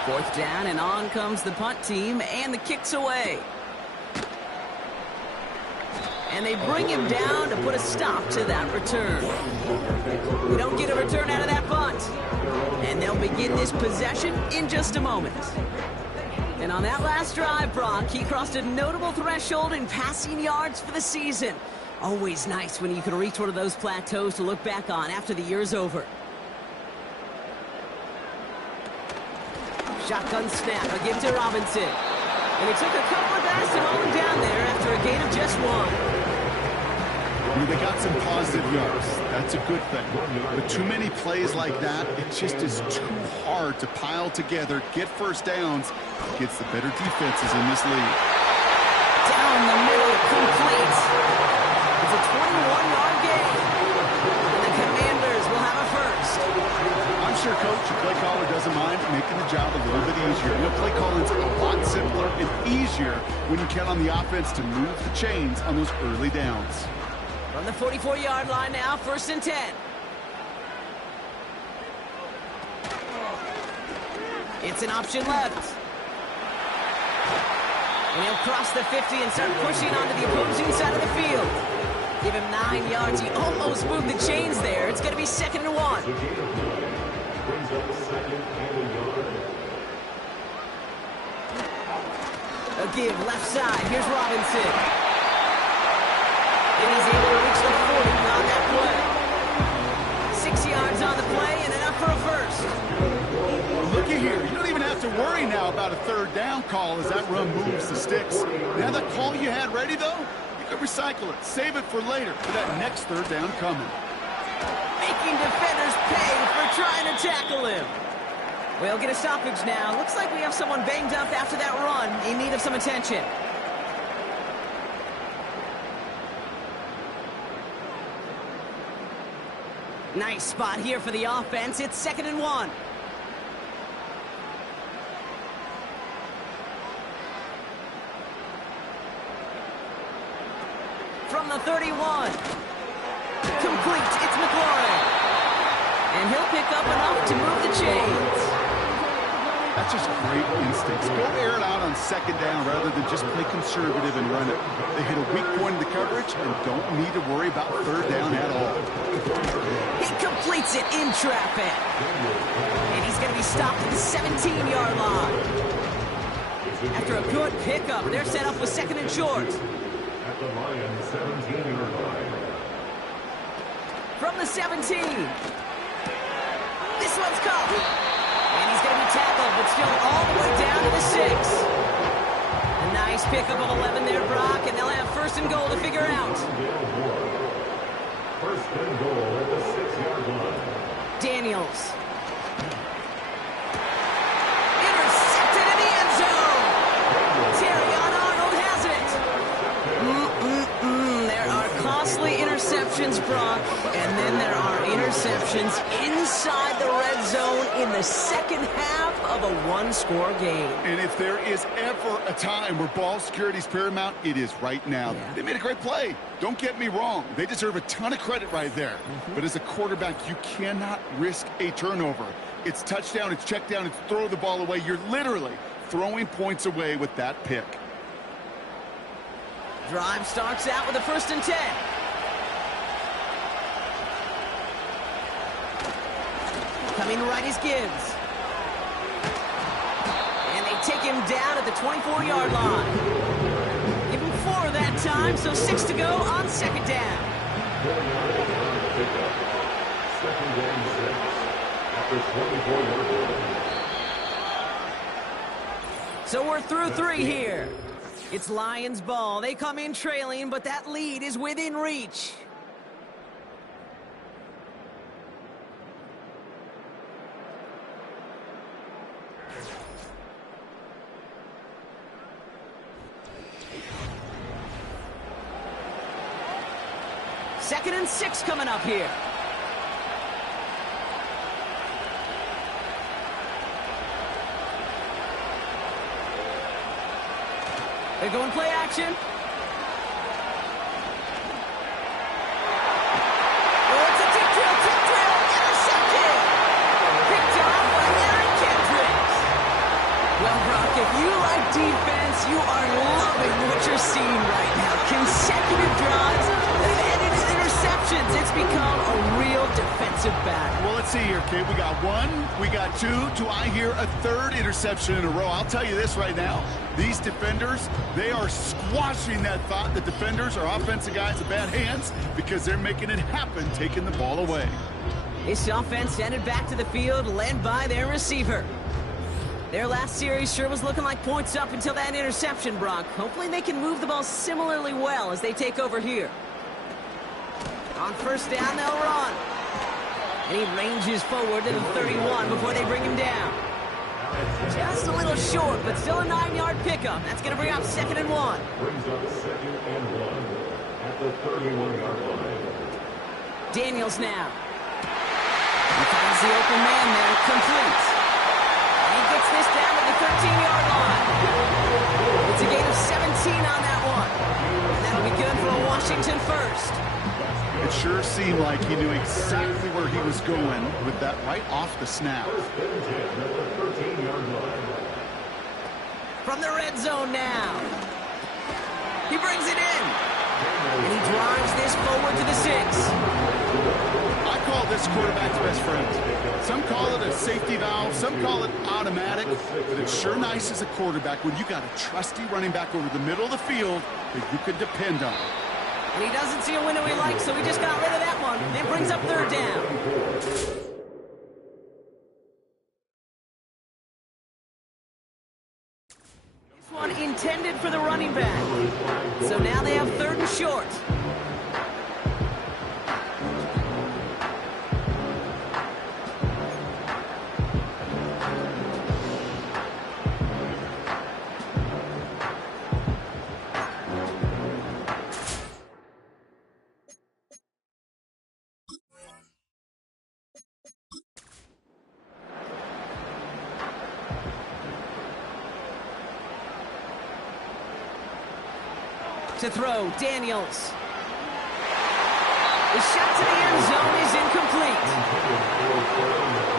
4th down, and on comes the punt team, and the kick's away. And they bring him down to put a stop to that return. We don't get a return out of that punt. And they'll begin this possession in just a moment. And on that last drive, Brock, he crossed a notable threshold in passing yards for the season. Always nice when you can reach one of those plateaus to look back on after the year's over. Shotgun snap, a give to Robinson. And it took a couple of guys to hold him down there after a gain of just 1. They got some positive yards. That's a good thing. But too many plays like that, it just is too hard to pile together, get first downs against the better defenses in this league. Down the middle, complete. It's a 21-yard gain. And the Commanders will have a first. I'm sure, Coach, your play caller doesn't mind making the job a little bit easier. You know, play calling's a lot simpler and easier when you count on the offense to move the chains on those early downs. From the 44-yard line now, 1st and 10. It's an option left. And he'll cross the 50 and start pushing onto the opposing side of the field. Give him 9 yards. He almost moved the chains there. It's going to be 2nd and 1. A give left side. Here's Robinson. And he's able to reach the 40 on that play. 6 yards on the play and enough for a first. Looky here. You don't even have to worry now about a 3rd down call as that run moves the sticks. Now that call you had ready, though, you could recycle it. Save it for later for that next 3rd down coming. Making defenders pay for trying to tackle him. We'll get a stoppage now. Looks like we have someone banged up after that run, in need of some attention. Nice spot here for the offense. It's 2nd and 1. From the 31. Complete. It's McLaurin. And he'll pick up enough to move the chains. That's just great instincts. Go air it out on 2nd down rather than just play conservative and run it. They hit a weak point in the coverage and don't need to worry about 3rd down at all. He completes it in traffic. And he's going to be stopped at the 17-yard line. After a good pickup, they're set up with 2nd and short. At the Lions 17-yard line. From the 17. This one's caught. And he's going to be tackled, but still all the way down to the 6. A nice pickup of 11 there, Brock, and they'll have 1st and goal to figure out. 1st and goal at the 6-yard line. Daniels. Intercepted in the end zone. Terrion Arnold has it. There are costly interceptions, Brock, and then there are interceptions inside the red zone in the 2nd half of a 1-score game. And if there is ever a time where ball security is paramount, it is right now. Yeah. They made a great play. Don't get me wrong. They deserve a ton of credit right there. But as a quarterback, you cannot risk a turnover. It's touchdown, it's check down, it's throw the ball away. You're literally throwing points away with that pick. Drive starts out with a 1st and 10. Coming right is Gibbs. And they take him down at the 24-yard line. Give him 4 that time, so 6 to go on 2nd down. 2nd and 6 at the 24-yard line. So we're through 3 here. It's Lions ball. They come in trailing, but that lead is within reach. Second and 6 coming up here. They're going play action. Oh, it's a tip drill, intercepted. Picked off by Aaron Kendricks. Well, Brock, if you like defense, you are loving what you're seeing right now. Consecutive drives that have ended in interceptions. It's become a real defensive battle. Well, let's see here, kid. We got 1, we got 2. Do I hear a 3rd interception in a row? I'll tell you this right now. These defenders, they are squashing that thought that defenders are offensive guys in bad hands because they're making it happen, taking the ball away. This offense ended back to the field, led by their receiver. Their last series sure was looking like points up until that interception, Brock. Hopefully they can move the ball similarly well as they take over here. On 1st down, they'll run. And he ranges forward to the 31 before they bring him down. Just a little short, but still a 9-yard pickup. That's going to bring up 2nd and 1. Brings up 2nd and 1 at the 31-yard line. Daniels now. He finds the open man there, complete. And he gets this down to the 13-yard line. It's a gain of 17 on that one. And that'll be good for a Washington first. seemed like he knew exactly where he was going with that right off the snap. From the red zone now. He brings it in. And he drives this forward to the 6. I call this quarterback's best friend. Some call it a safety valve, some call it automatic, but it's sure nice as a quarterback when you got a trusty running back over the middle of the field that you can depend on. And he doesn't see a window he likes, so he just got rid of that one. It brings up 3rd down. This one intended for the running back. So now they have 3rd and short. To throw, Daniels. The shot to the end zone is incomplete.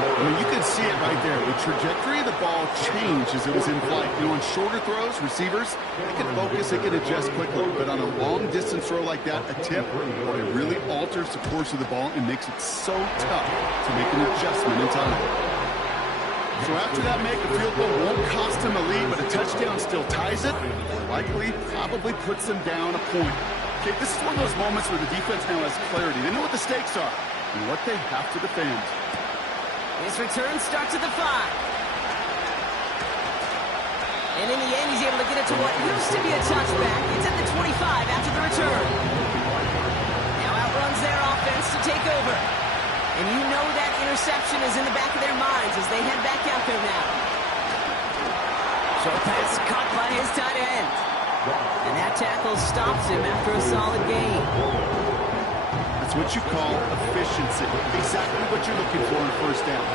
I mean, you can see it right there. The trajectory of the ball changed as it was in flight. You know, on shorter throws, receivers, they can focus, they can adjust quickly. But on a long-distance throw like that, a tip, it really alters the course of the ball and makes it so tough to make an adjustment in time. So after that make, a field goal won't cost them a lead, but a touchdown still ties it, or likely probably puts them down a point. Okay, this is one of those moments where the defense now has clarity. They know what the stakes are and what they have to defend. His return starts at the 5. And in the end, he's able to get it to what used to be a touchback. It's at the 25 after the return. Now outruns their offense to take over. And you know that interception is in the back of their minds as they head back out there now. Short pass caught by his tight end. And that tackle stops him after a solid gain. That's what you call efficiency. Exactly what you're looking for in 1st down.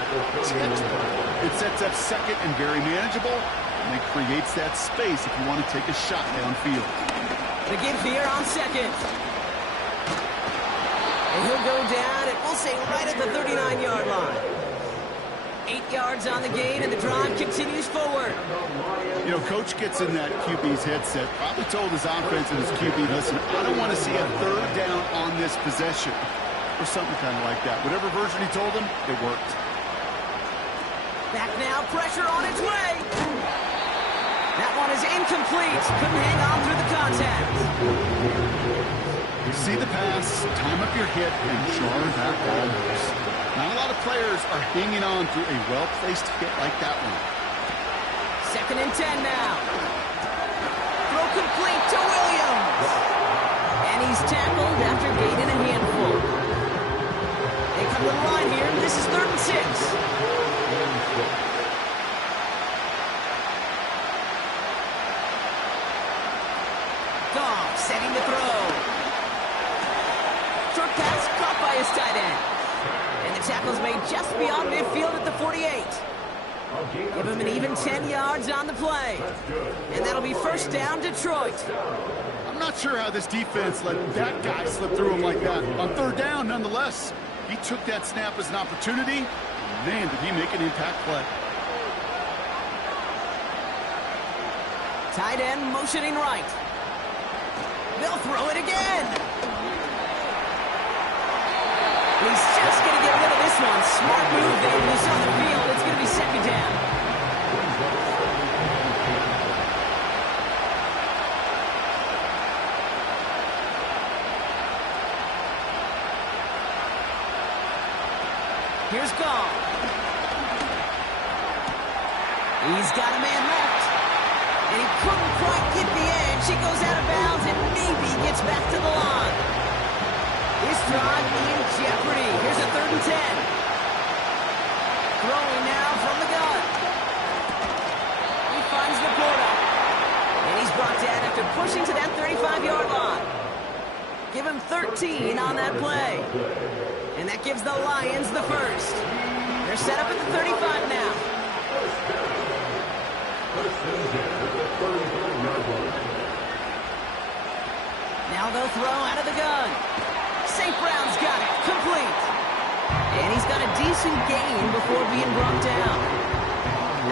It sets up 2nd and very manageable, and it creates that space if you want to take a shot downfield. The give here on 2nd. And he'll go down, and we'll say right at the 39-yard line. 8 yards on the gain, and the drive continues forward. You know, Coach gets in that QB's headset, probably told his offense and his QB, listen, I don't want to see a 3rd down on this possession, or something kind of like that. Whatever version he told him, it worked. Back now, pressure on its way. That one is incomplete. Couldn't hang on through the contact. You see the pass, time up your hip, and jar that ball loose. Not a lot of players are hanging on through a well-placed hit like that one. 2nd and 10 now. Throw complete to Williams. And he's tackled after gaining a handful. They come to the line here. This is 3rd and 6. Goff setting the throw. Short pass caught by his tight end. And the tackle's made just beyond midfield at the 48. Give him an even 10 yards on the play. And that'll be 1st down, Detroit. I'm not sure how this defense let that guy slip through him like that. On 3rd down, nonetheless, he took that snap as an opportunity. Man, did he make an impact play. Tight end motioning right. They'll throw it again. He's just going to get rid of this one. Smart move there. When you saw the field, it's going to be 2nd down. Here's Goff. He's got a man left. And he couldn't quite get the edge. He goes out of bounds and maybe gets back to the line. This drive in jeopardy. Here's a 3rd and 10. Throwing now from the gun. He finds Laporta. And he's brought down after pushing to that 35-yard line. Give him 13 on that play. And that gives the Lions the 1st. They're set up at the 35 now. Now they'll throw out of the gun. St. Brown's got it. Complete. And he's got a decent gain before being brought down.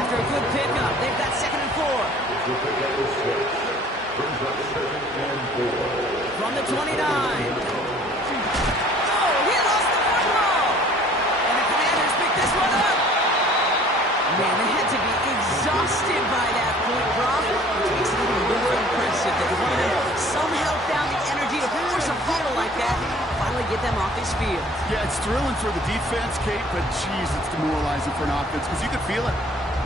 After a good pickup, they've got 2nd and 4. From the 29. Oh, he lost the football. And the Commanders pick this one up. Man, they had to be exhausted by that point, Brock. It makes it even more impressive that one of them somehow found the energy to force a fumble like that and finally get them off this field. Yeah, it's thrilling for the defense, Kate, but geez, it's demoralizing for an offense because you could feel it.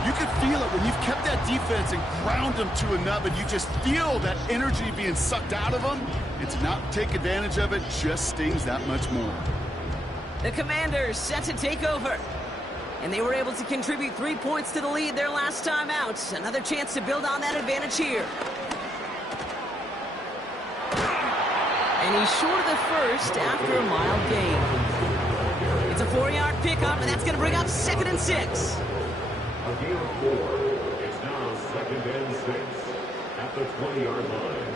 You could feel it when you've kept that defense and ground them to a nub, and you just feel that energy being sucked out of them. And to not take advantage of it just stings that much more. The Commanders set to take over. And they were able to contribute 3 points to the lead their last time out. Another chance to build on that advantage here. And he's short of the first after a mild gain. It's a 4-yard pickup, and that's going to bring up 2nd and 6. A gain of 4. It's now 2nd and 6 at the 20-yard line.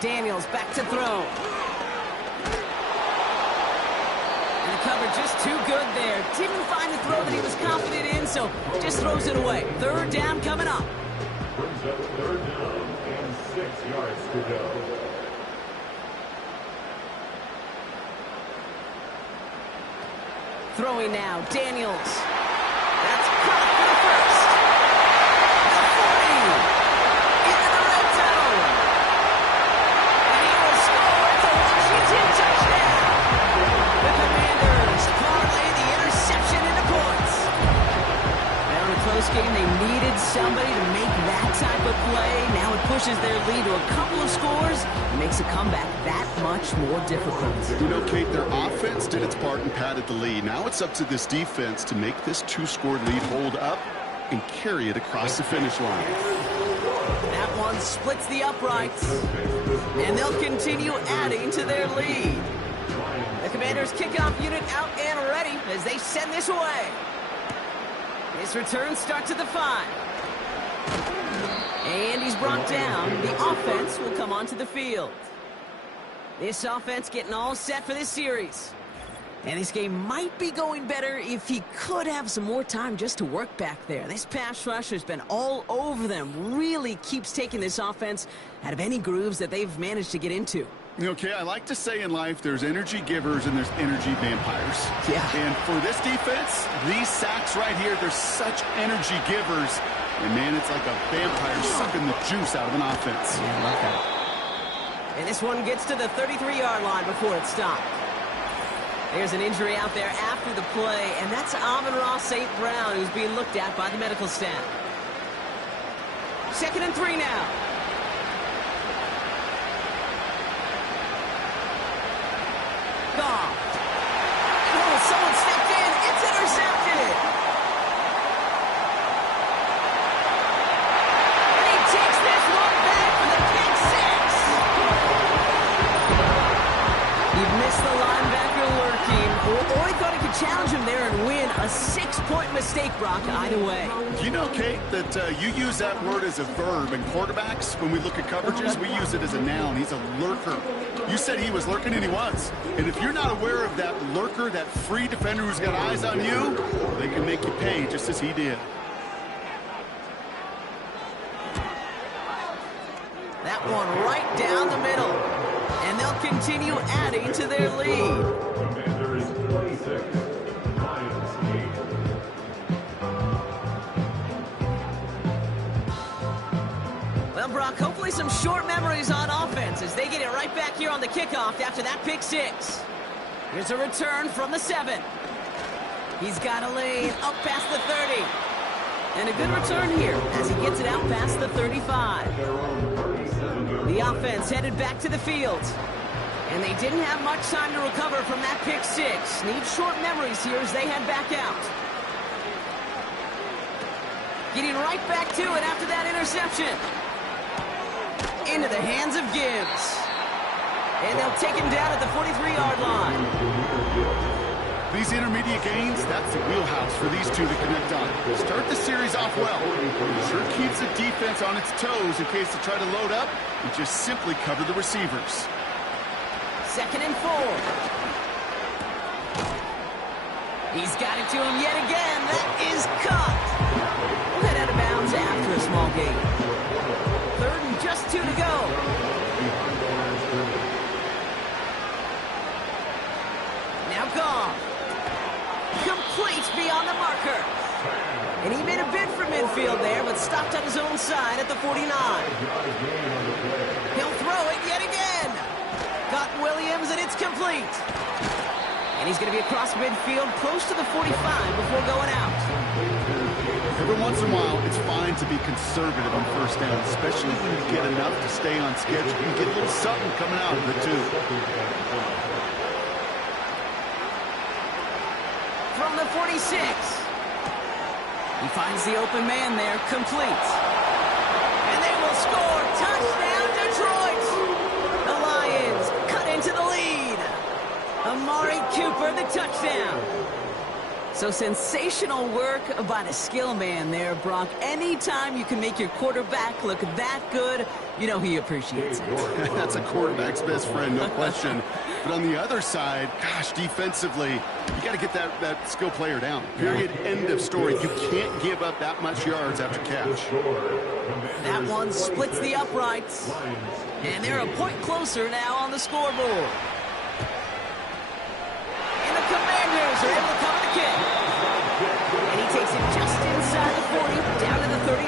Daniels back to throw. And the cover just too good there. Didn't find the throw that he was confident in, so just throws it away. 3rd down coming up. Brings up 3rd down and 6 yards to go. Throwing now, Daniels. That's caught for the first. The 40. Into the red zone. And he will score. It's a Washington touchdown. The Commanders parlay the interception into points. Now in a close game, they needed somebody to make that type of play. Now it pushes their lead to a couple of scores and makes a comeback that much more difficult. You know, Kate, their offense did its part and padded the lead. Now it's up to this defense to make this 2-score lead hold up and carry it across the finish line. That one splits the uprights, and they'll continue adding to their lead. The Commanders' kickoff unit out and ready as they send this away. This return starts at the 5. And he's brought down. The offense will come onto the field. This offense getting all set for this series. And this game might be going better if he could have some more time just to work back there. This pass rush has been all over them. Really keeps taking this offense out of any grooves that they've managed to get into. Okay, I like to say in life there's energy givers and there's energy vampires. Yeah. And for this defense, these sacks right here, they're such energy givers. And man, it's like a vampire sucking the juice out of an offense. Yeah, I like that. And this one gets to the 33-yard line before it's stopped. There's an injury out there after the play, and that's Amon-Ra St. Brown, who's being looked at by the medical staff. 2nd and 3 now. Goff. Oh, someone stepped in. It's intercepted. And he takes this one back for the pick 6. He missed the linebacker lurking. Or he thought he could challenge him there and win. A 6-point mistake, Brock, either way. You know, Kate, that you use that word as a verb. And quarterbacks, when we look at coverages, we use it as a noun. He's a lurker. You said he was lurking, and he was. And if you're not aware of that lurker, that free defender who's got eyes on you, they can make you pay just as he did. That one right down the middle. And they'll continue adding to their lead. Commanders 26, Lions 8. Well, Brock, hopefully some short memories on offense as they get it right back here on the kickoff after that pick 6. Here's a return from the 7. He's got a lane up past the 30. And a good return here as he gets it out past the 35. The offense headed back to the field. And they didn't have much time to recover from that pick 6. Need short memories here as they head back out. Getting right back to it after that interception. Into the hands of Gibbs. And they'll take him down at the 43-yard line. These intermediate gains, that's the wheelhouse for these two to connect on. Start the series off well. Sure keeps the defense on its toes in case they try to load up and just simply cover the receivers. 2nd and 4. He's got it to him yet again. That is caught. We'll head out of bounds after a small gain. 3rd and just 2 to go. Now gone. Complete beyond the marker. And he made a bid for midfield there, but stopped on his own side at the 49. He'll throw it yet again. Got Williams, and it's complete. And he's going to be across midfield, close to the 45 before going out. Every once in a while, it's fine to be conservative on first down, especially when you get enough to stay on schedule. You can get a little something coming out of it, too. From the 46. He finds the open man there, complete. And they will score. Touchdown, Detroit! The Lions cut into the lead. Amari Cooper, the touchdown. So sensational work by the skill man there, Brock. Anytime you can make your quarterback look that good, you know he appreciates it. That's a quarterback's best friend, no question. But on the other side, gosh, defensively, you got to get that skill player down. Period. End of story. You can't give up that much yards after catch. That one splits the uprights. And they're a point closer now on the scoreboard. And the Commanders are able to cover the kick. And he takes it just inside the 40, down to the 39.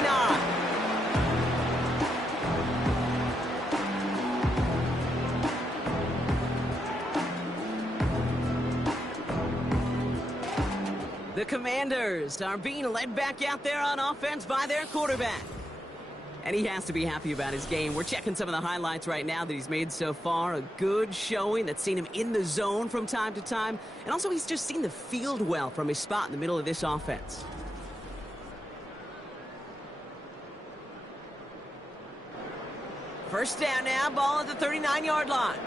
The Commanders are being led back out there on offense by their quarterback. And he has to be happy about his game. We're checking some of the highlights right now that he's made so far. A good showing that's seen him in the zone from time to time. And also he's just seen the field well from his spot in the middle of this offense. First down now, ball at the 39-yard line.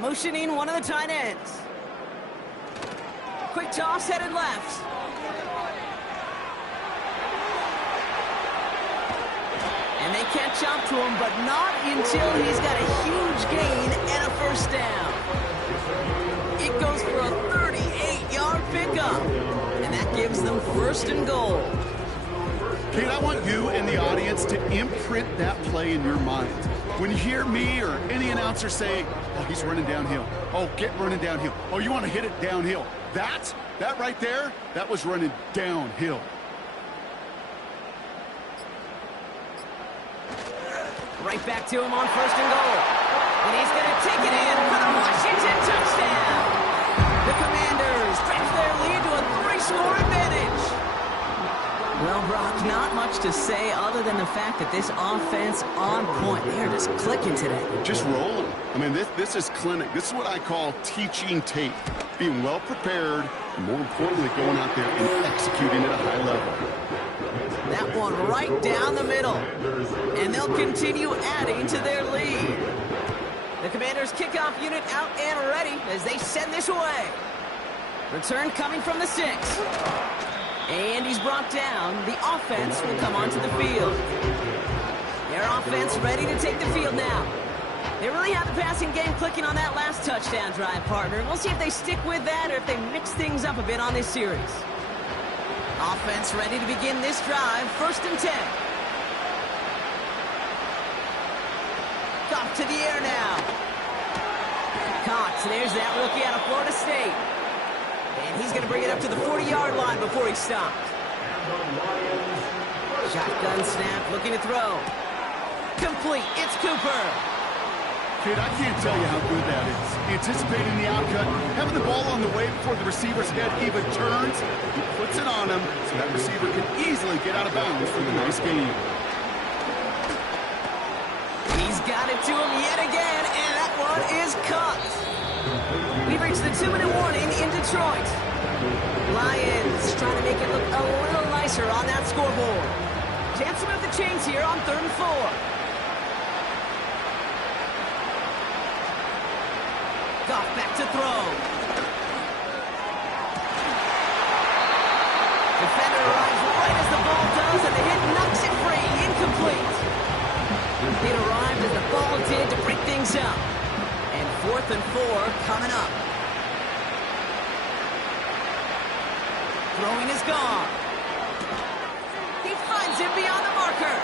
Motioning one of the tight ends. Quick toss headed left. And they catch up to him, but not until he's got a huge gain and a first down. It goes for a 38-yard pickup. And that gives them 1st and goal. Kate, I want you and the audience to imprint that play in your mind. When you hear me or any announcer say, oh, he's running downhill. Oh, get running downhill. Oh, you want to hit it downhill. That right there, that was running downhill. Right back to him on 1st and goal. And he's going to take it in for the Washington touchdown. The Commanders stretch their lead to a 3-score advantage. Well, Brock, not much to say other than the fact that this offense on point. They're just clicking today. Just rolling. I mean, this is clinic. This is what I call teaching tape. Being well prepared, and more importantly, going out there and executing at a high level. That one right down the middle. And they'll continue adding to their lead. The Commanders' kickoff unit out and ready as they send this away. Return coming from the 6. And he's brought down. The offense will come onto the field. Their offense ready to take the field now. They really have the passing game clicking on that last touchdown drive, partner. We'll see if they stick with that or if they mix things up a bit on this series. Offense ready to begin this drive. 1st and 10. Off to the air now. Caught. There's that rookie out of Florida State. And he's going to bring it up to the 40-yard line before he stopped. Shotgun snap, looking to throw. Complete. It's Cooper. Kid, I can't tell you how good that is. Anticipating the outcut, having the ball on the way before the receiver's head even turns, he puts it on him so that receiver can easily get out of bounds for the nice gain. He's got it to him yet again, and that one is caught. We've reached the 2-minute warning in Detroit. Lions trying to make it look a little nicer on that scoreboard. Chance to move the chains here on 3rd and 4. Goff back to throw. Defender arrives right as the ball does, and the hit knocks it free. Incomplete. It arrived as the ball did to break things up. And 4th and 4 coming up. Throwing is gone. He finds him beyond the marker.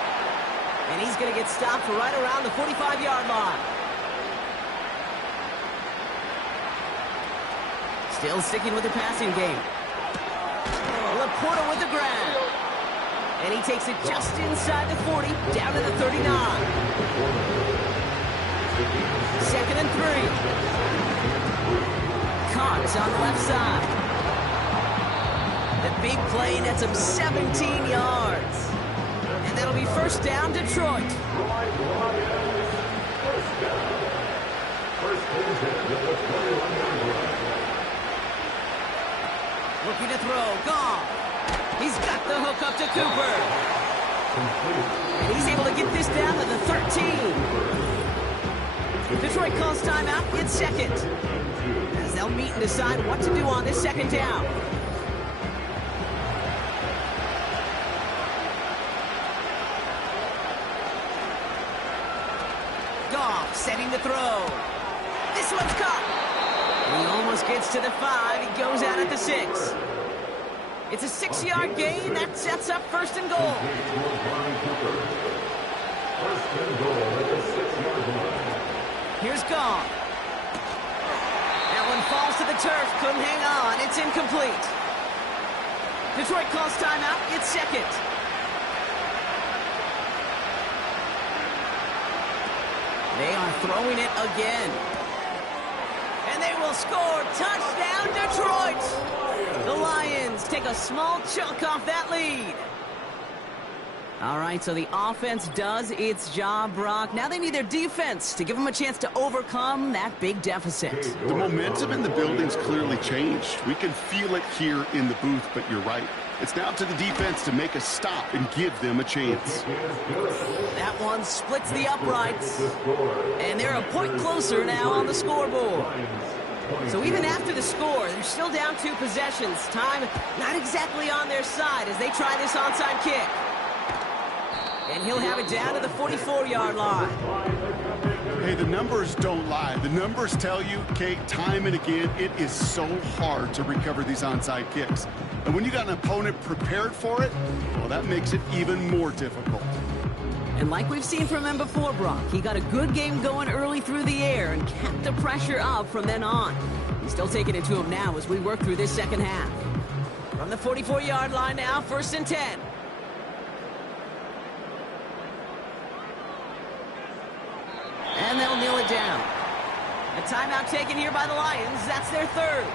And he's going to get stopped right around the 45-yard line. Still sticking with the passing game. Laporta with the grab. And he takes it just inside the 40, down to the 39. 2nd and 3. Cox on the left side. The big play nets him 17 yards. And that'll be first down, Detroit. Looking to throw, Goff. He's got the hook up to Cooper. And he's able to get this down to the 13. Detroit calls timeout, it's second. As they'll meet and decide what to do on this second down. Goff setting the throw. This one's caught. He almost gets to the 5. He goes out at the 6. It's a 6-yard gain. That sets up 1st and goal. Here's Goff. That one falls to the turf. Couldn't hang on. It's incomplete. Detroit calls timeout. It's second. They are throwing it again. And they will score. Touchdown, Detroit! The Lions take a small chunk off that lead. All right, so the offense does its job, Brock. Now they need their defense to give them a chance to overcome that big deficit. The momentum in the building's clearly changed. We can feel it here in the booth, but you're right. It's now to the defense to make a stop and give them a chance. That one splits the uprights. And they're a point closer now on the scoreboard. So even after the score, they're still down 2 possessions. Time not exactly on their side as they try this onside kick. And he'll have it down to the 44-yard line. Hey, the numbers don't lie. The numbers tell you, Kate, time and again, it is so hard to recover these onside kicks. And when you got an opponent prepared for it, well, that makes it even more difficult. And like we've seen from him before, Brock, he got a good game going early through the air and kept the pressure up from then on. He's still taking it to him now as we work through this second half. From the 44-yard line now, 1st and 10. And they'll kneel it down. A timeout taken here by the Lions. That's their 3rd.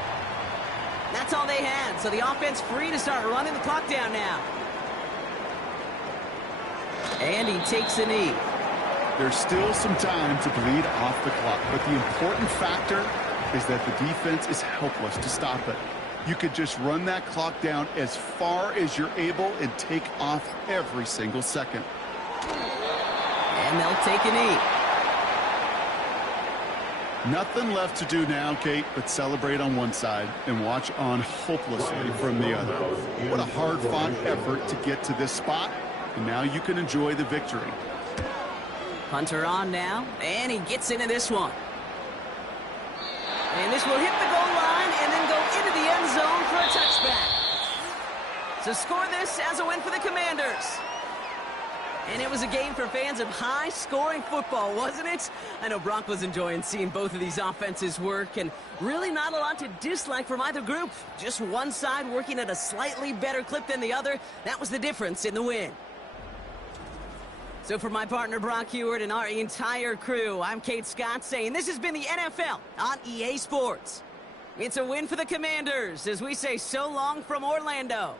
That's all they had, so the offense free to start running the clock down now. And he takes a knee. There's still some time to bleed off the clock, but the important factor is that the defense is helpless to stop it. You could just run that clock down as far as you're able and take off every single second. And they'll take a knee. Nothing left to do now, Kate, but celebrate on one side and watch on hopelessly from the other. What a hard-fought effort to get to this spot, and now you can enjoy the victory. Hunter on now, and he gets into this one. And this will hit the goal line and then go into the end zone for a touchback. So score this as a win for the Commanders. And it was a game for fans of high-scoring football, wasn't it? I know Brock was enjoying seeing both of these offenses work, and really not a lot to dislike from either group. Just one side working at a slightly better clip than the other. That was the difference in the win. So for my partner Brock Hewitt and our entire crew, I'm Kate Scott saying this has been the NFL on EA Sports. It's a win for the Commanders as we say so long from Orlando.